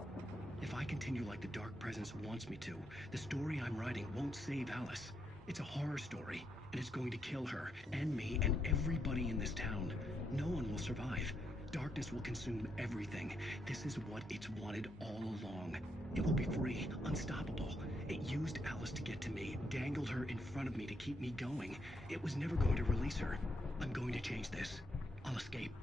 If I continue like the Dark Presence wants me to, the story I'm writing won't save Alice. It's a horror story, and it's going to kill her, and me, and everybody in this town. No one will survive. Darkness will consume everything. This is what it's wanted all along. It will be free, unstoppable. It used Alice to get to me, dangled her in front of me to keep me going. It was never going to release her. I'm going to change this. I'll escape.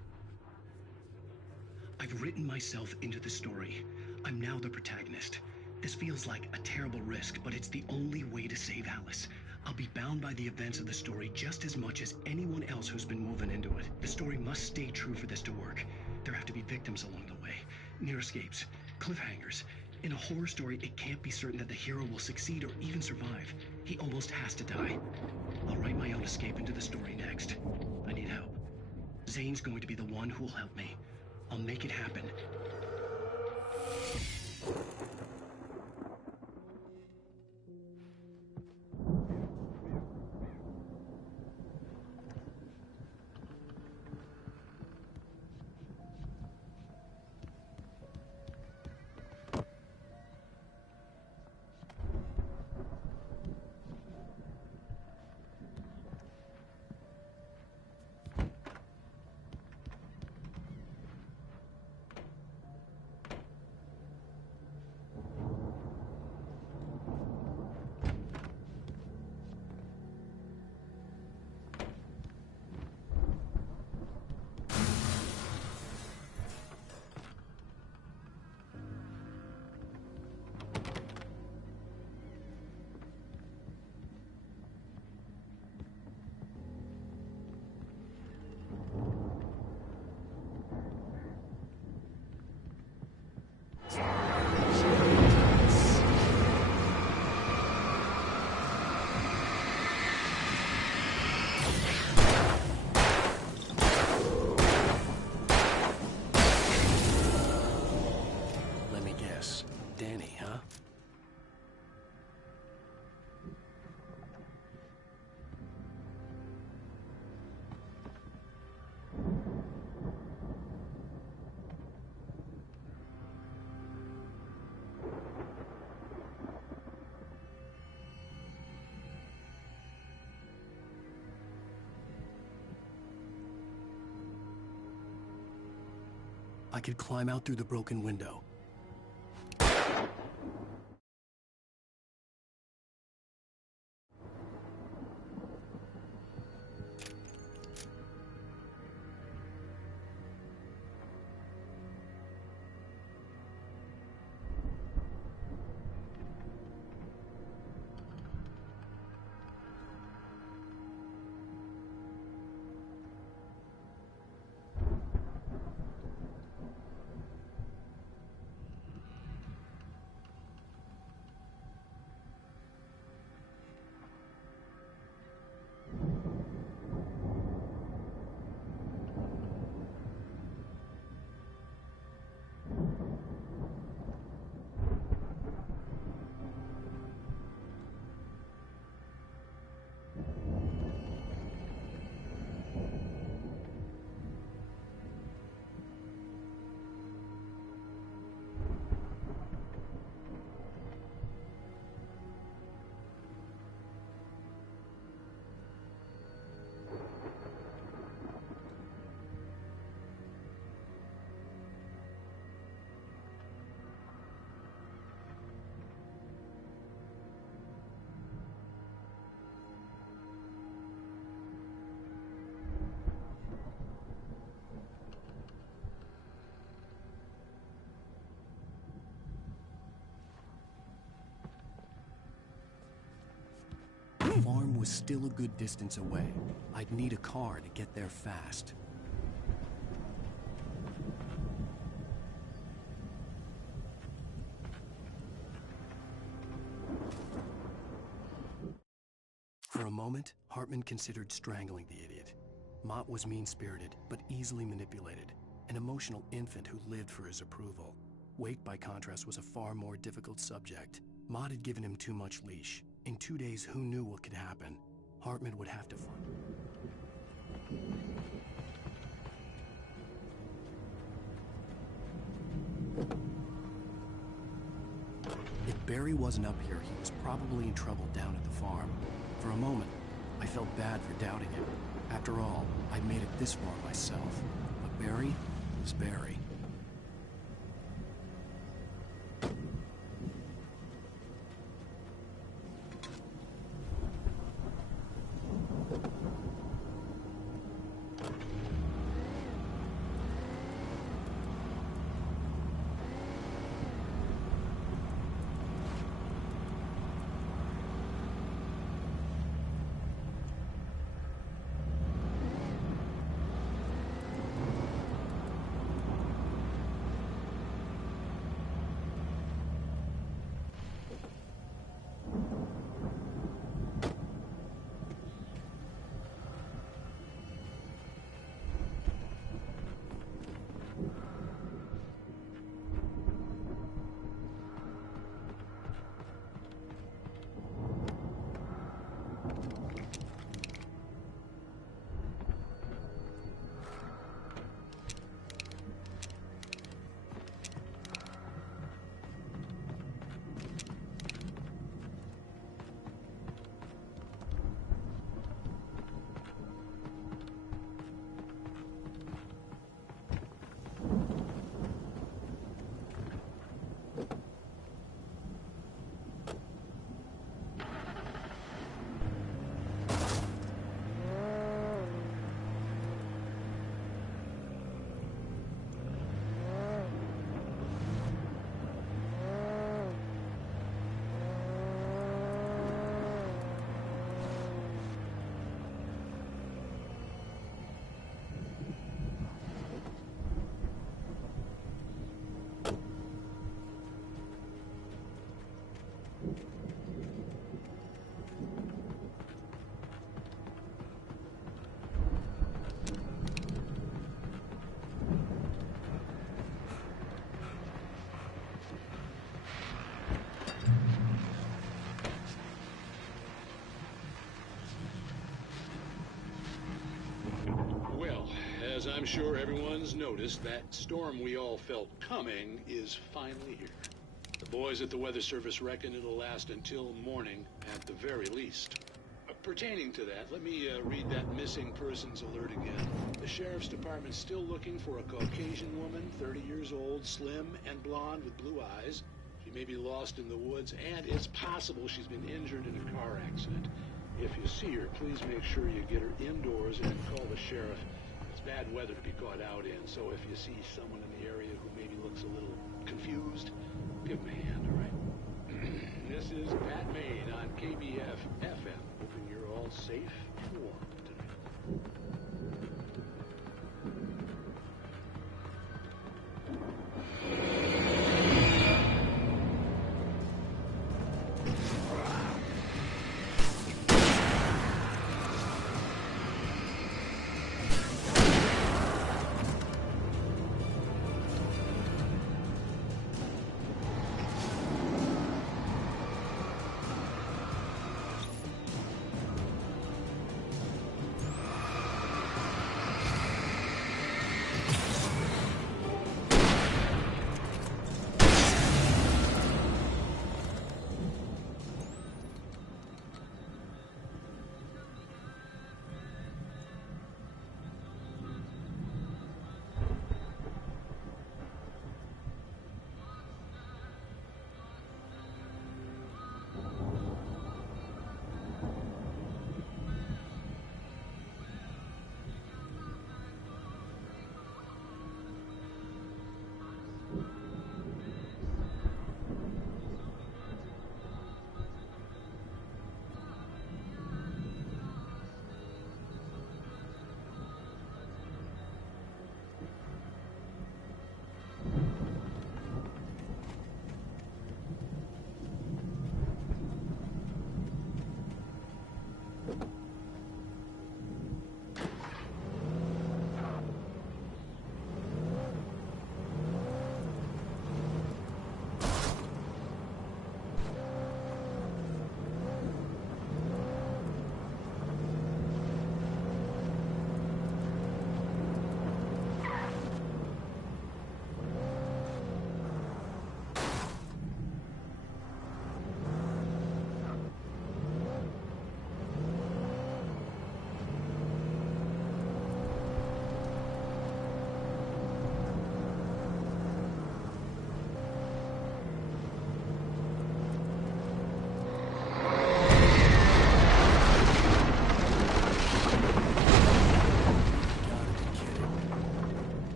I've written myself into the story. I'm now the protagonist. This feels like a terrible risk, but it's the only way to save Alice. I'll be bound by the events of the story just as much as anyone else who's been woven into it. The story must stay true for this to work. There have to be victims along the way, near escapes, cliffhangers. In a horror story, it can't be certain that the hero will succeed or even survive. He almost has to die. I'll write my own escape into the story next. I need help. Zane's going to be the one who will help me. I'll make it happen. Danny, huh? I could climb out through the broken window. was still a good distance away. I'd need a car to get there fast. For a moment, Hartman considered strangling the idiot. Mott was mean-spirited, but easily manipulated, an emotional infant who lived for his approval. Wake, by contrast, was a far more difficult subject. Mott had given him too much leash. In 2 days, who knew what could happen? Hartman would have to find. If Barry wasn't up here, he was probably in trouble down at the farm. For a moment, I felt bad for doubting him. After all, I'd made it this far myself. But Barry was Barry. As I'm sure everyone's noticed, that storm we all felt coming is finally here. The boys at the Weather Service reckon it'll last until morning at the very least. Pertaining to that, let me read that missing persons alert again. The Sheriff's Department's still looking for a Caucasian woman, 30 years old, slim and blonde with blue eyes. She may be lost in the woods, and it's possible she's been injured in a car accident. If you see her, please make sure you get her indoors and call the sheriff. It's bad weather to be caught out in, so if you see someone in the area who maybe looks a little confused, give them a hand, all right? This is Pat Maine on KBF FM, hoping you're all safe and warm tonight.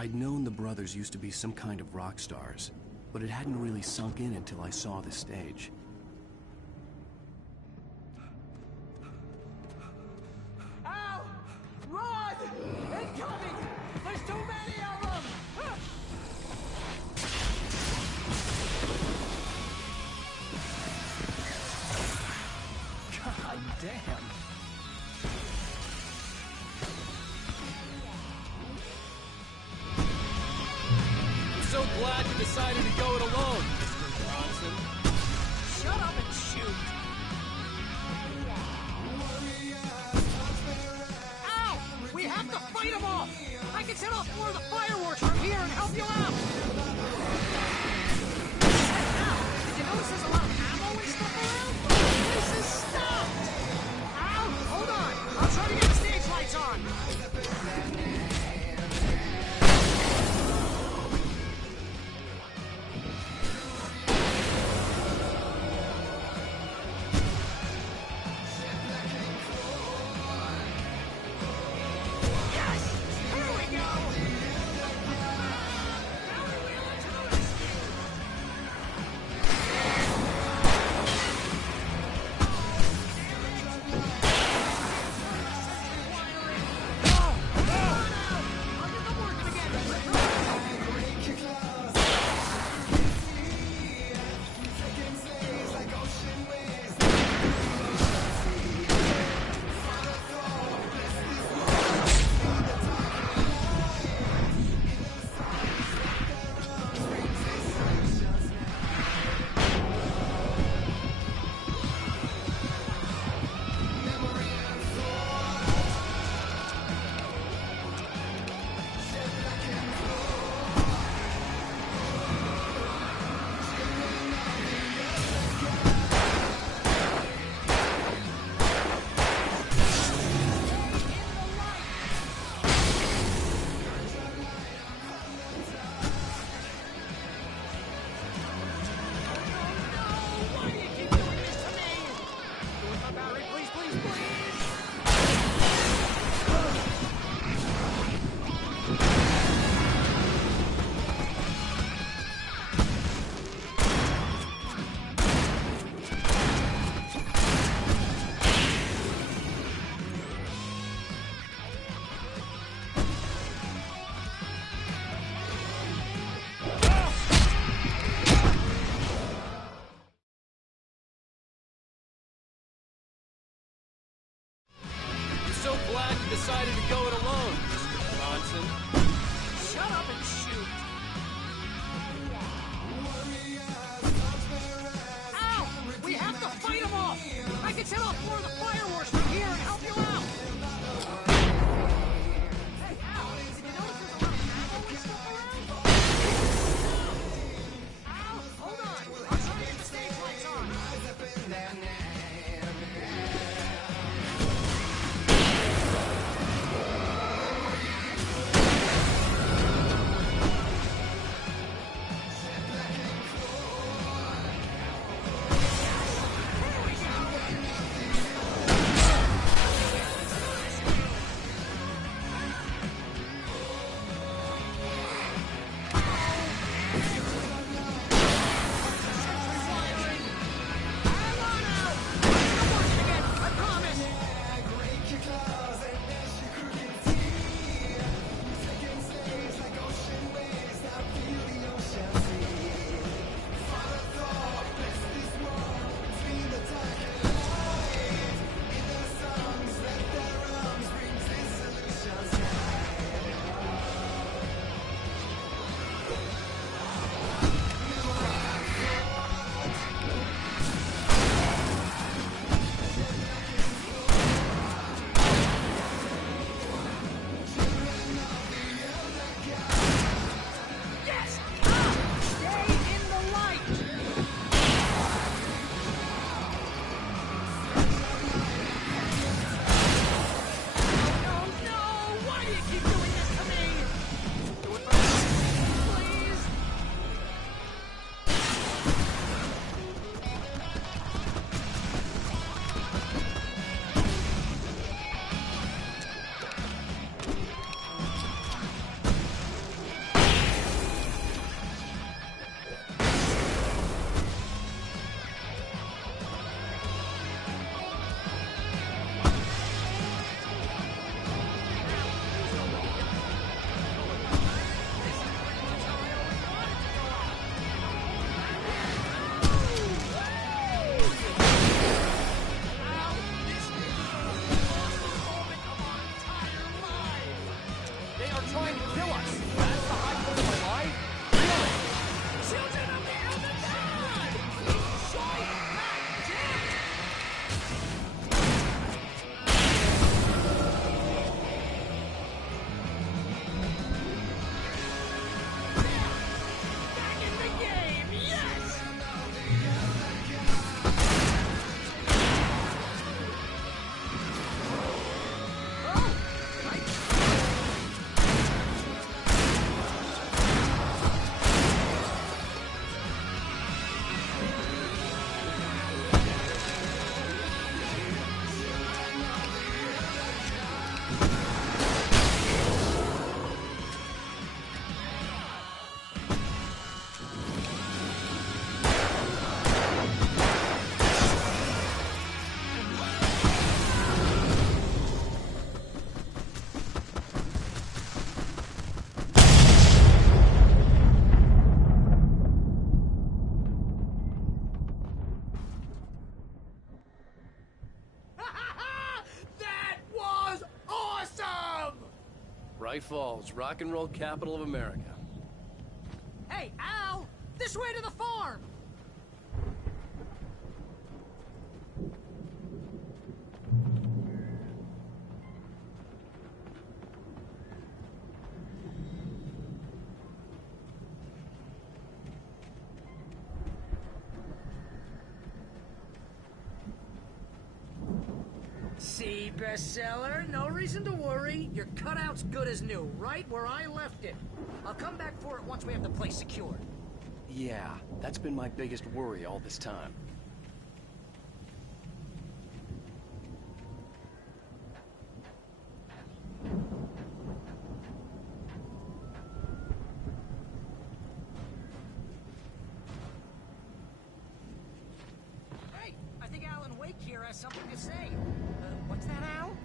I'd known the brothers used to be some kind of rock stars, but it hadn't really sunk in until I saw the stage. Ow! Run! Incoming! There's too many of them! God damn. I'm so glad you decided to go it alone, Mr. Bronson. Shut up and shoot! Ow! We have to fight them off! I can set off more of the fireworks from here and help you out! Now, did you notice there's a lot of ammo and stuff around? This is stopped! Ow! Hold on! I'll try to get the stage lights on! Yes! Here we go! Falls, rock and roll capital of America. Hey, Al! This way to the farm! See, bestseller? No reason to worry. Your cutout's good as new, right where I left it. I'll come back for it once we have the place secured. Yeah, that's been my biggest worry all this time. Hey, I think Alan Wake here has something to say. What's that, Al?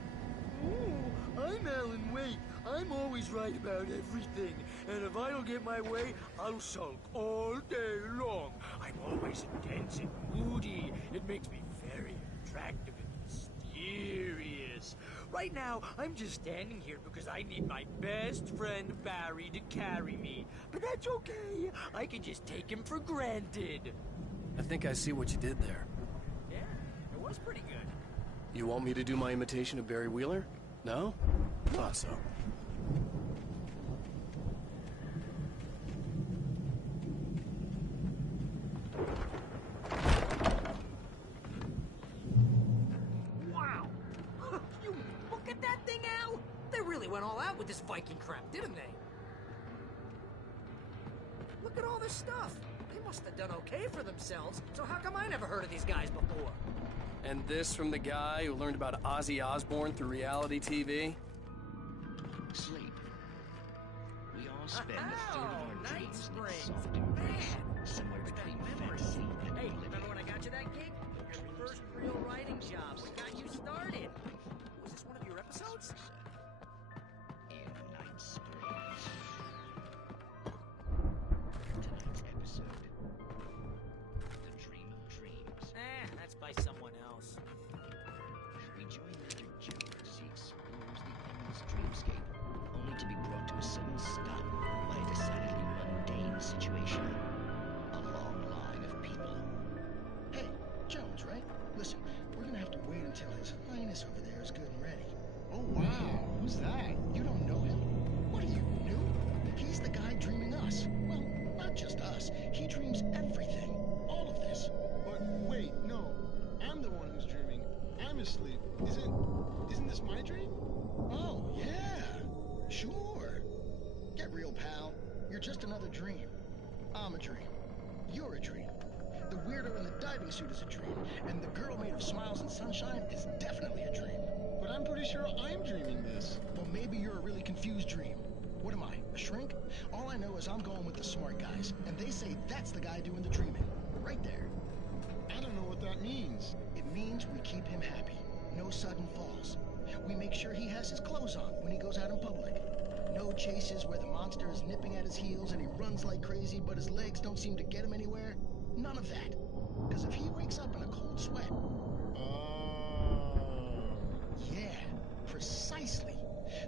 Ooh, I'm Alan Wake. I'm always right about everything. And if I don't get my way, I'll sulk all day long. I'm always intense and moody. It makes me very attractive and mysterious. Right now, I'm just standing here because I need my best friend Barry to carry me. But that's okay. I can just take him for granted. I think I see what you did there. Yeah, it was pretty good. You want me to do my imitation of Barry Wheeler? No? Thought so. Wow! You look at that thing, Al! They really went all out with this Viking crap, didn't they? Look at all this stuff. They must have done okay for themselves, so how come I never heard of these guys before? And this from the guy who learned about Ozzy Osbourne through reality TV? Sleep. We all spend a third of our dreams in its soft Man, embrace, somewhere between fantasy and Hey, living. remember when I got you that gig? Your first real writing job. We got you started. Was this one of your episodes? In Night Springs. Tonight's episode. The Dream of Dreams. That's by someone else. We join Mr. Joe as he explores the endless dreamscape, only to be brought to a sudden stop by a decidedly mundane situation. A long line of people. Hey, Jones, right? Listen, we're gonna have to wait until His Highness over there is good and ready. Oh, wow. Who's that? You don't know him? What are you, new? He's the guy dreaming us. Well, not just us. He dreams everything. All of this. But wait, no. I'm the one who's dreaming. I'm asleep. Isn't this my dream? Oh, yeah. Sure. Get real, pal. You're just another dream. I'm a dream. You're a dream. The weirdo in the diving suit is a dream, and the girl made of smiles and sunshine is definitely a dream. But I'm pretty sure I'm dreaming this. Well, maybe you're a really confused dream. What am I, a shrink? All I know is I'm going with the smart guys, and they say that's the guy doing the dreaming. Right there. I don't know what that means. It means we keep him happy. No sudden falls. We make sure he has his clothes on when he goes out in public. No chases where the monster is nipping at his heels and he runs like crazy, but his legs don't seem to get him anywhere. None of that. Because if he wakes up in a cold sweat... Yeah, precisely.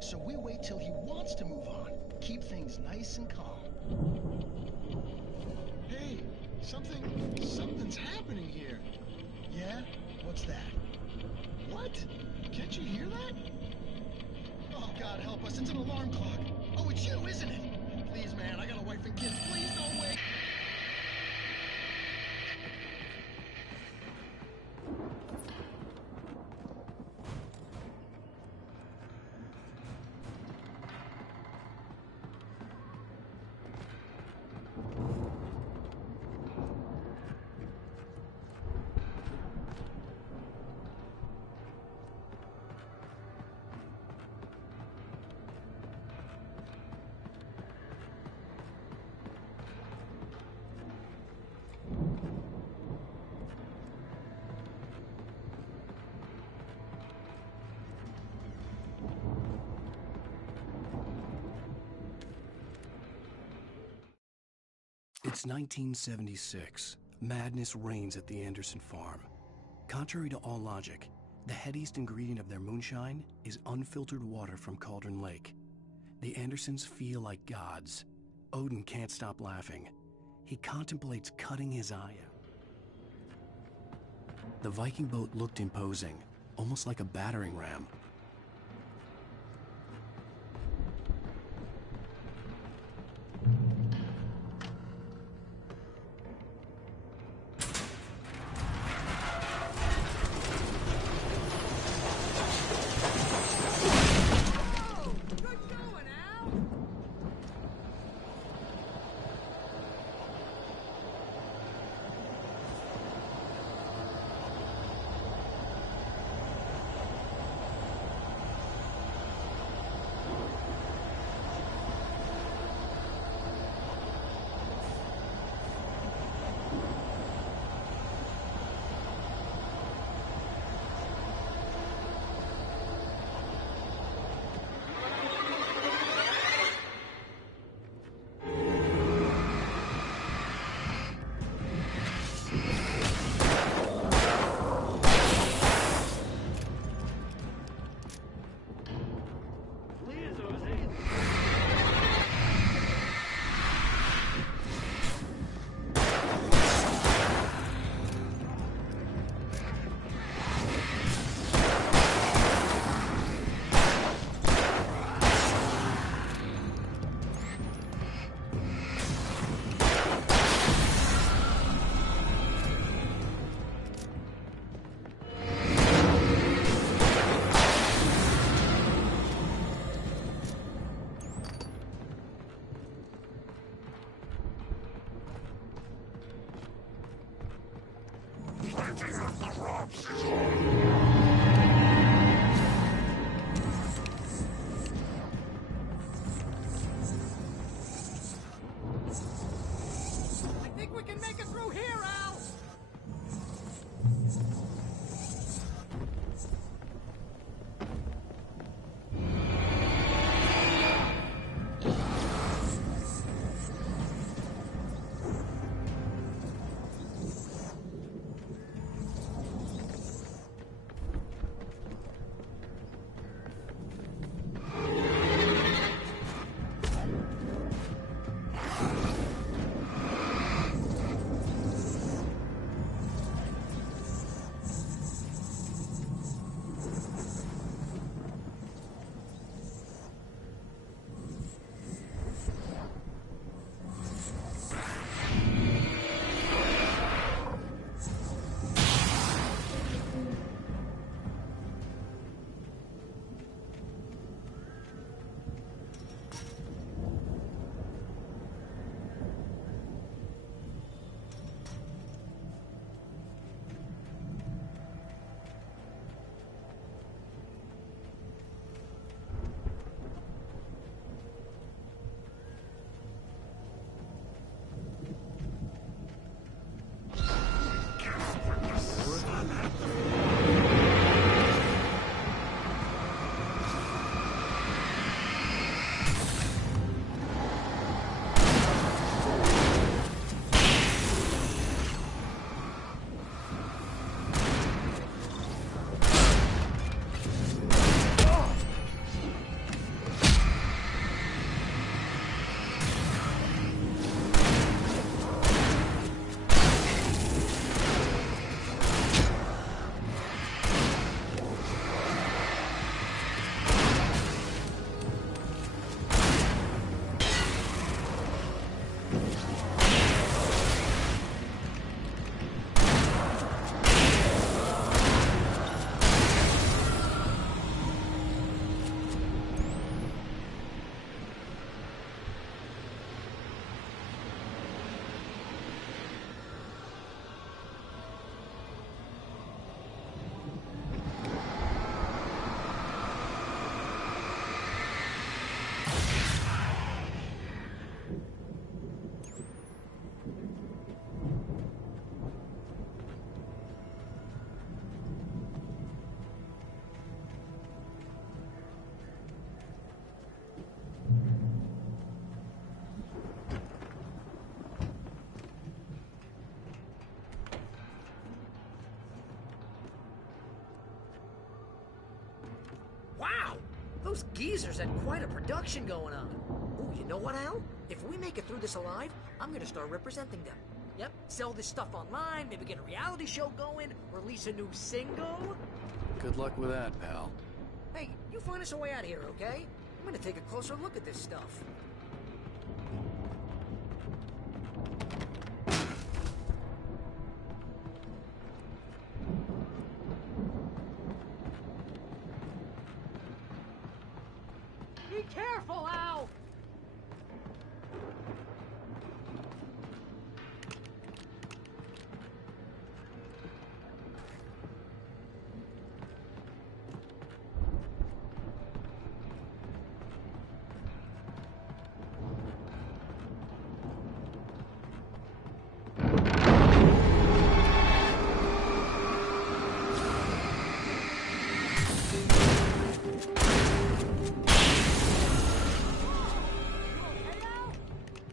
So we wait till he wants to move on. Keep things nice and calm. Hey, something's happening here. Yeah? What's that? What? Can't you hear that? Oh, God help us, it's an alarm clock. Oh, it's you, isn't it? Please, man, I got a wife and kids. Please don't wait. It's 1976. Madness reigns at the Anderson farm. Contrary to all logic, the headiest ingredient of their moonshine is unfiltered water from Cauldron Lake. The Andersons feel like gods. Odin can't stop laughing. He contemplates cutting his eye out. The Viking boat looked imposing, almost like a battering ram. I think we can make it through here, Al! Those geezers had quite a production going on. Ooh, you know what, Al? If we make it through this alive, I'm gonna start representing them. Yep, sell this stuff online, maybe get a reality show going, release a new single. Good luck with that, pal. Hey, you find us a way out of here, okay? I'm gonna take a closer look at this stuff. Be careful, Al!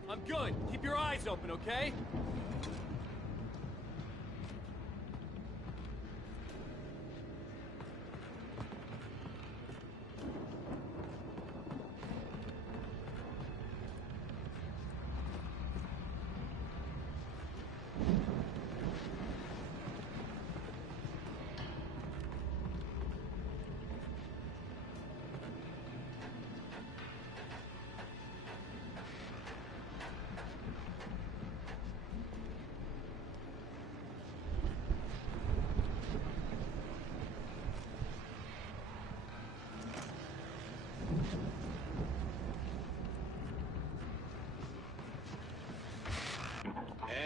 I'm good. Keep your eyes open, okay?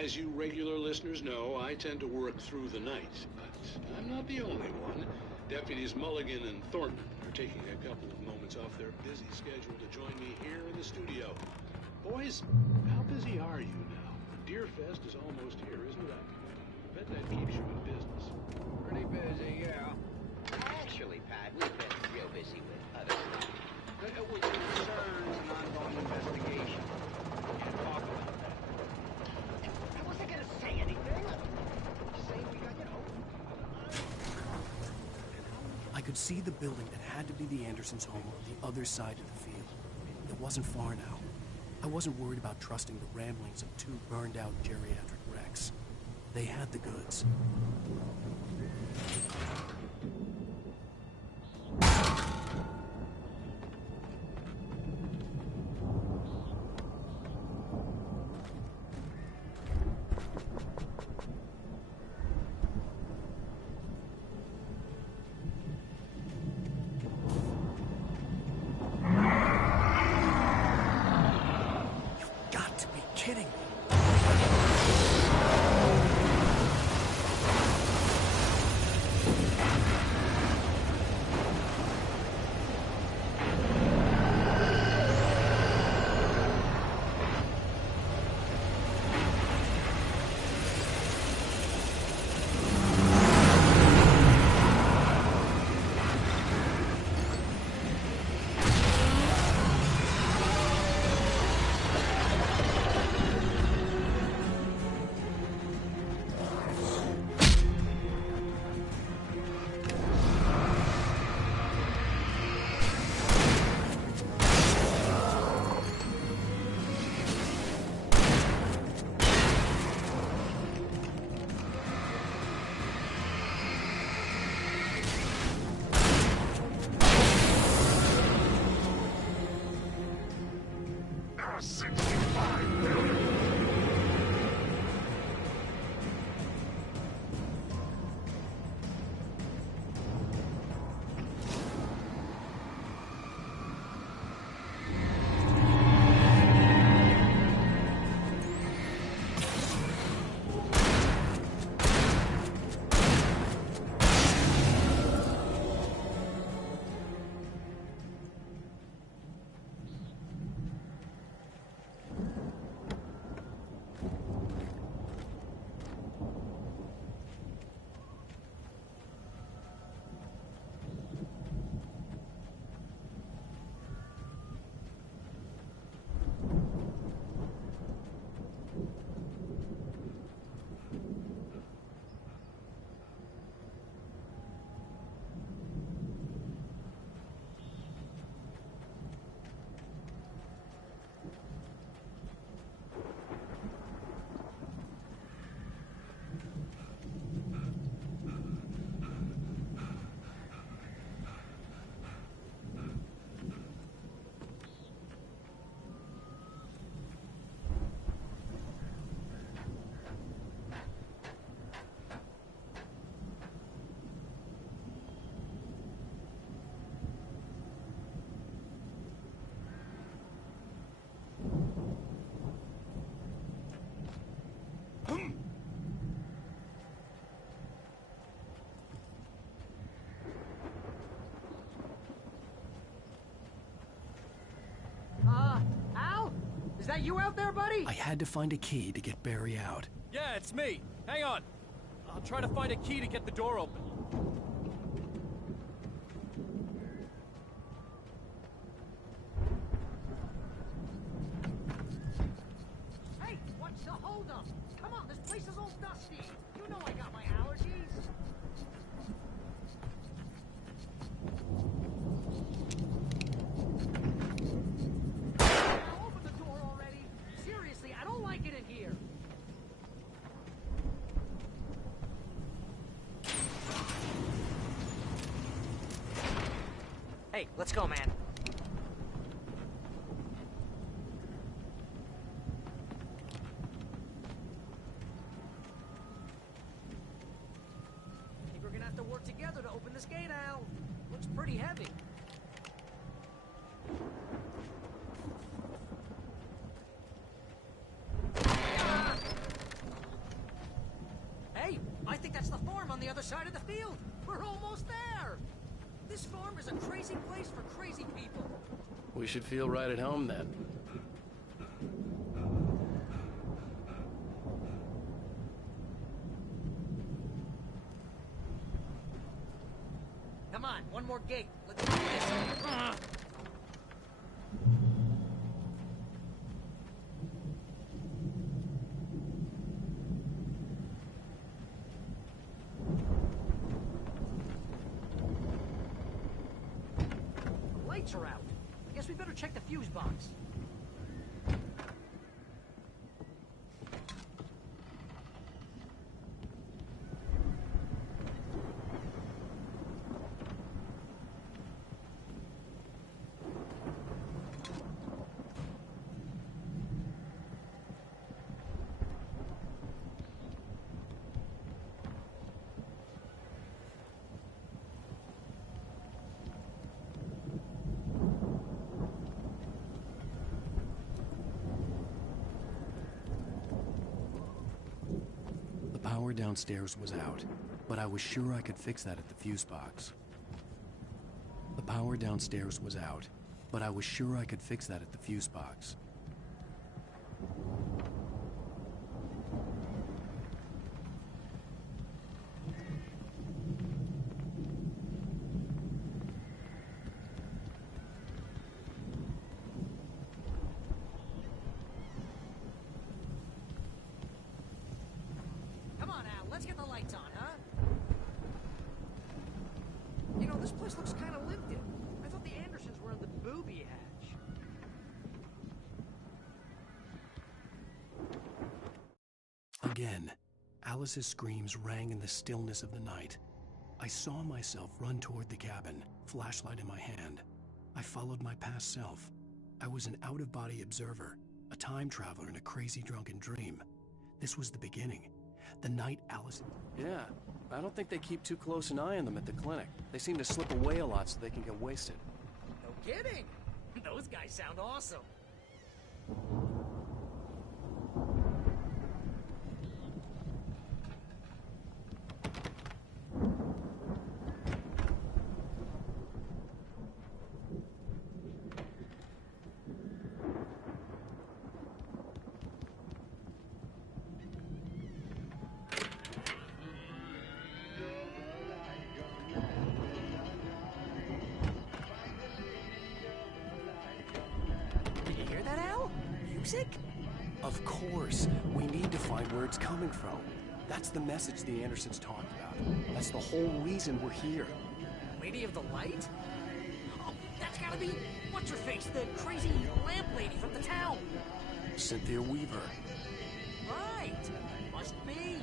As you regular listeners know, I tend to work through the night, but I'm not the only one. Deputies Mulligan and Thornton are taking a couple of moments off their busy schedule to join me here in the studio. Boys, how busy are you now? Deerfest is almost here, isn't it? I bet that keeps you in business. Pretty busy, yeah. Actually, Pat, we've been real busy with other stuff. With concerns and ongoing investigation. Can't talk about that. I wasn't gonna say anything. Just saying we got, I could see the building that had to be the Andersons' home on the other side of the field. It wasn't far now. I wasn't worried about trusting the ramblings of two burned-out geriatric wrecks. They had the goods. that you out there, buddy? I had to find a key to get Barry out. Yeah, it's me. Hang on. I'll try to find a key to get the door open. Hey, what's the holdup? Come on, this place is all dusty. You know I got my allergies. Now open the door already. Seriously, I don't like it in here. Hey, let's go, man. I think we're gonna have to work together to open this gate, Al. Looks pretty heavy. Hey, I think that's the farm on the other side of the field. We're almost there. This farm is a crazy place for crazy people. We should feel right at home then. Come on, one more gate. Let's do this. The lights are out. I guess we better check the fuse box. The power downstairs was out, but I was sure I could fix that at the fuse box. The power downstairs was out, but I was sure I could fix that at the fuse box. Come on, Al, let's get the lights on, huh? You know, this place looks kind of lived in. I thought the Andersons were in the booby hatch. Again, Alice's screams rang in the stillness of the night. I saw myself run toward the cabin, flashlight in my hand. I followed my past self. I was an out-of-body observer, a time traveler in a crazy drunken dream. This was the beginning. The night Alice... Yeah, I don't think they keep too close an eye on them at the clinic. They seem to slip away a lot so they can get wasted. No kidding. Those guys sound awesome. Did you hear that, Al? Music? Of course. We need to find where it's coming from. That's the message the Andersons talked about. That's the whole reason we're here. Lady of the Light? Oh, that's gotta be... What's-her-face? The crazy lamp lady from the town. Cynthia Weaver. Right. Must be.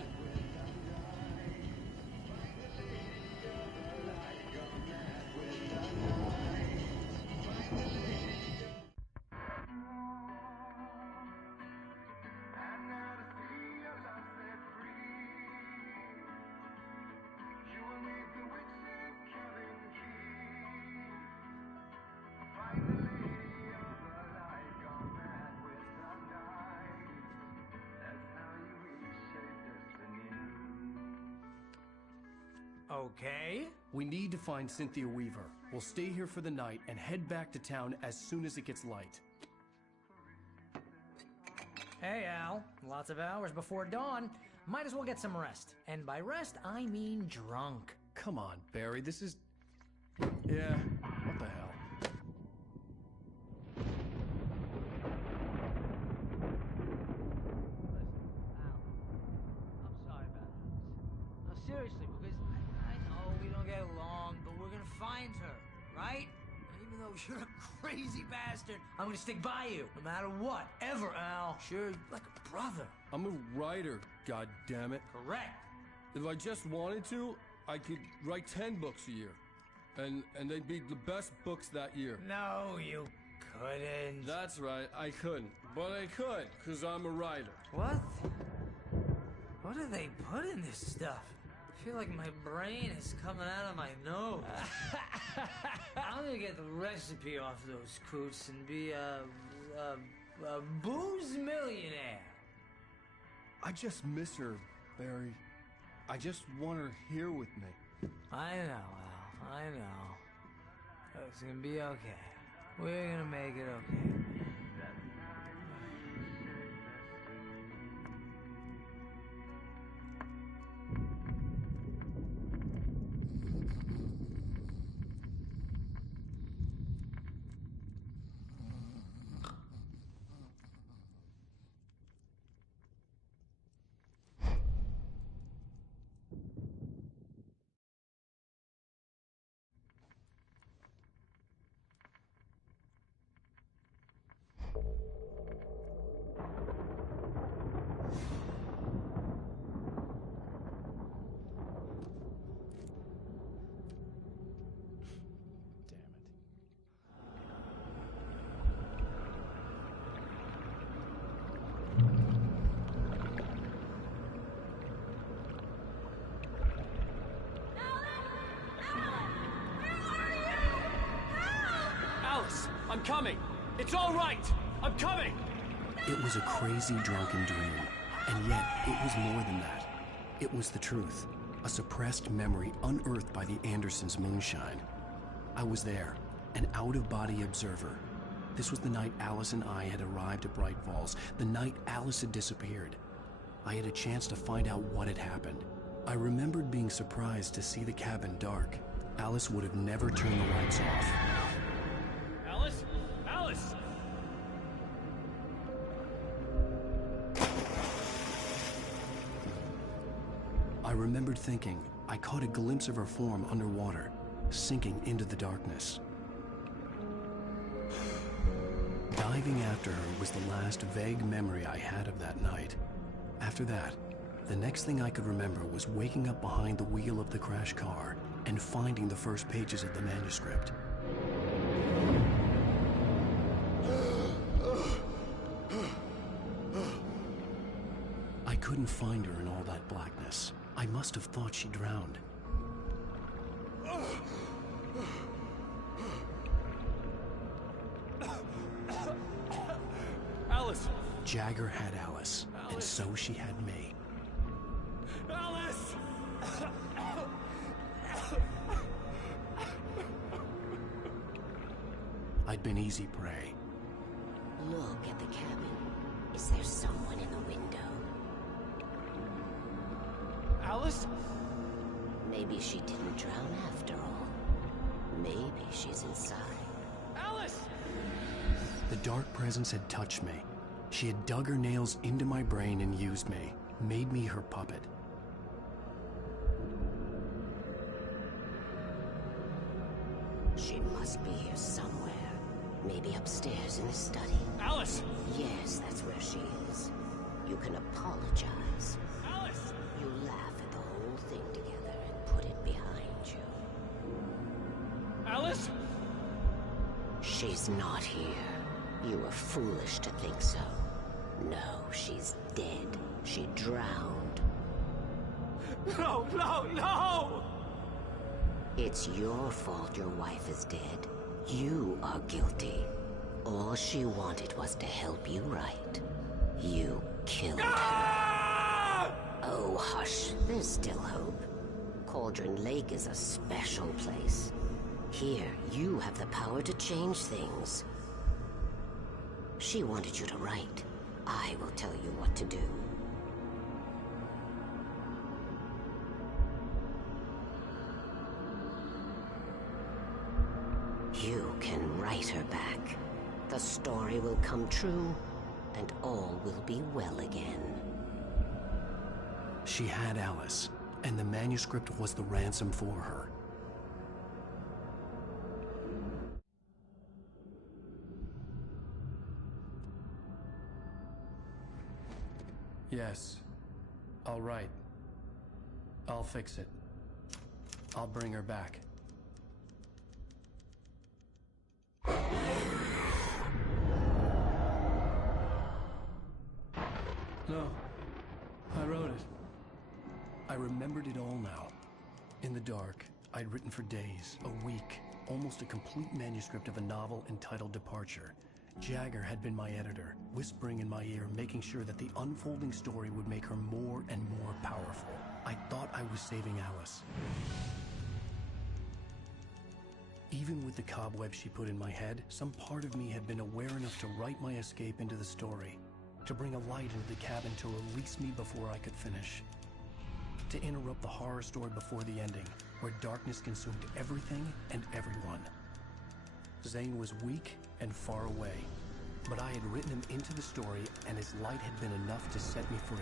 Okay. We need to find Cynthia Weaver. We'll stay here for the night and head back to town as soon as it gets light. Hey, Al. Lots of hours before dawn. Might as well get some rest. And by rest, I mean drunk. Come on, Barry, this is... Yeah, what the hell? I'm sorry about that. No, seriously, because I know we don't get along, but we're gonna find her, right? And even though you're a crazy bastard, I'm gonna stick by you, no matter what, ever, Al. Sure, like a brother. I'm a writer, goddammit. Correct. If I just wanted to, I could write 10 books a year. And they'd be the best books that year. No, you couldn't. That's right, I couldn't. But I could, because I'm a writer. What? What do they put in this stuff? I feel like my brain is coming out of my nose. I'm gonna get the recipe off those coots and be a booze millionaire. I just miss her, Barry. I just want her here with me. I know, Al. I know. It's gonna be okay. We're gonna make it okay. I'm coming! It's all right! I'm coming! It was a crazy drunken dream, and yet it was more than that. It was the truth, a suppressed memory unearthed by the Andersons' moonshine. I was there, an out-of-body observer. This was the night Alice and I had arrived at Bright Falls, the night Alice had disappeared. I had a chance to find out what had happened. I remembered being surprised to see the cabin dark. Alice would have never turned the lights off. Alice? Alice! I remembered thinking I caught a glimpse of her form underwater, sinking into the darkness. Diving after her was the last vague memory I had of that night. After that, the next thing I could remember was waking up behind the wheel of the crash car and finding the first pages of the manuscript. I couldn't find her in all that blackness. I must have thought she drowned. Alice! Jagger had Alice, and so she had me. Alice! I'd been easy prey. Look at the cabin. Is there someone in the window? Alice? Maybe she didn't drown after all. Maybe she's inside. Alice! The dark presence had touched me. She had dug her nails into my brain and used me, made me her puppet. She must be here somewhere. Maybe upstairs in the study. Alice! Yes, that's where she is. You can apologize. Alice! You laugh at the whole thing together and put it behind you. Alice? She's not here. You were foolish to think so. No, she's dead. She drowned. No, no, no! It's your fault your wife is dead. You are guilty. All she wanted was to help you right. You killed her. Oh, hush. There's still hope. Cauldron Lake is a special place. Here, you have the power to change things. She wanted you to write. I will tell you what to do. You can write her back. The story will come true, and all will be well again. She had Alice, and the manuscript was the ransom for her. Yes. All right. I'll fix it. I'll bring her back. No. I wrote it. I remembered it all now. In the dark, I'd written for days, a week, almost a complete manuscript of a novel entitled Departure. Jagger had been my editor, whispering in my ear, making sure that the unfolding story would make her more and more powerful. I thought I was saving Alice. Even with the cobwebs she put in my head, some part of me had been aware enough to write my escape into the story, to bring a light into the cabin to release me before I could finish, to interrupt the horror story before the ending, where darkness consumed everything and everyone. Zane was weak and far away, but I had written him into the story, and his light had been enough to set me free.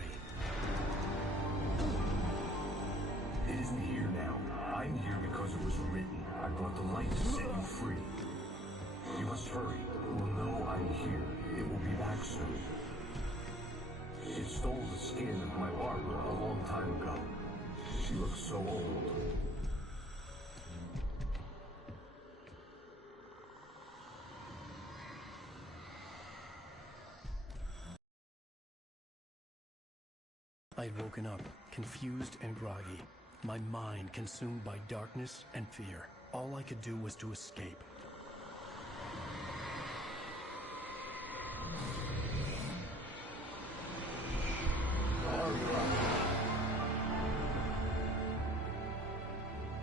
It isn't here now. I'm here because it was written. I brought the light to set you free. You must hurry. It will know I'm here. It will be back soon. It stole the skin of my Barbara a long time ago. She looks so old. I'd woken up, confused and groggy, my mind consumed by darkness and fear. All I could do was to escape.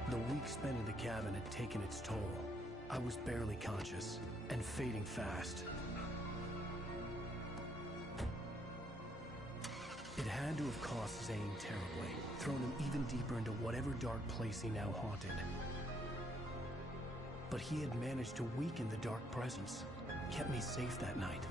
The week spent in the cabin had taken its toll. I was barely conscious, and fading fast. It had to have cost Zane terribly, thrown him even deeper into whatever dark place he now haunted. But he had managed to weaken the dark presence, kept me safe that night.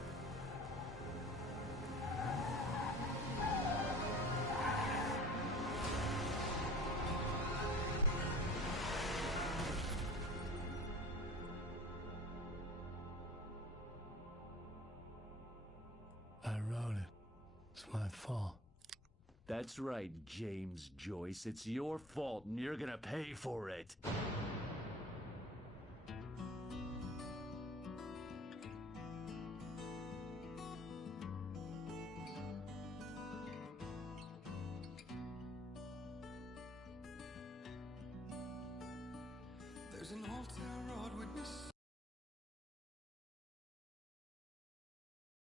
I wrote it. It's my fault. That's right, James Joyce. It's your fault, and you're gonna pay for it. There's an old town road with me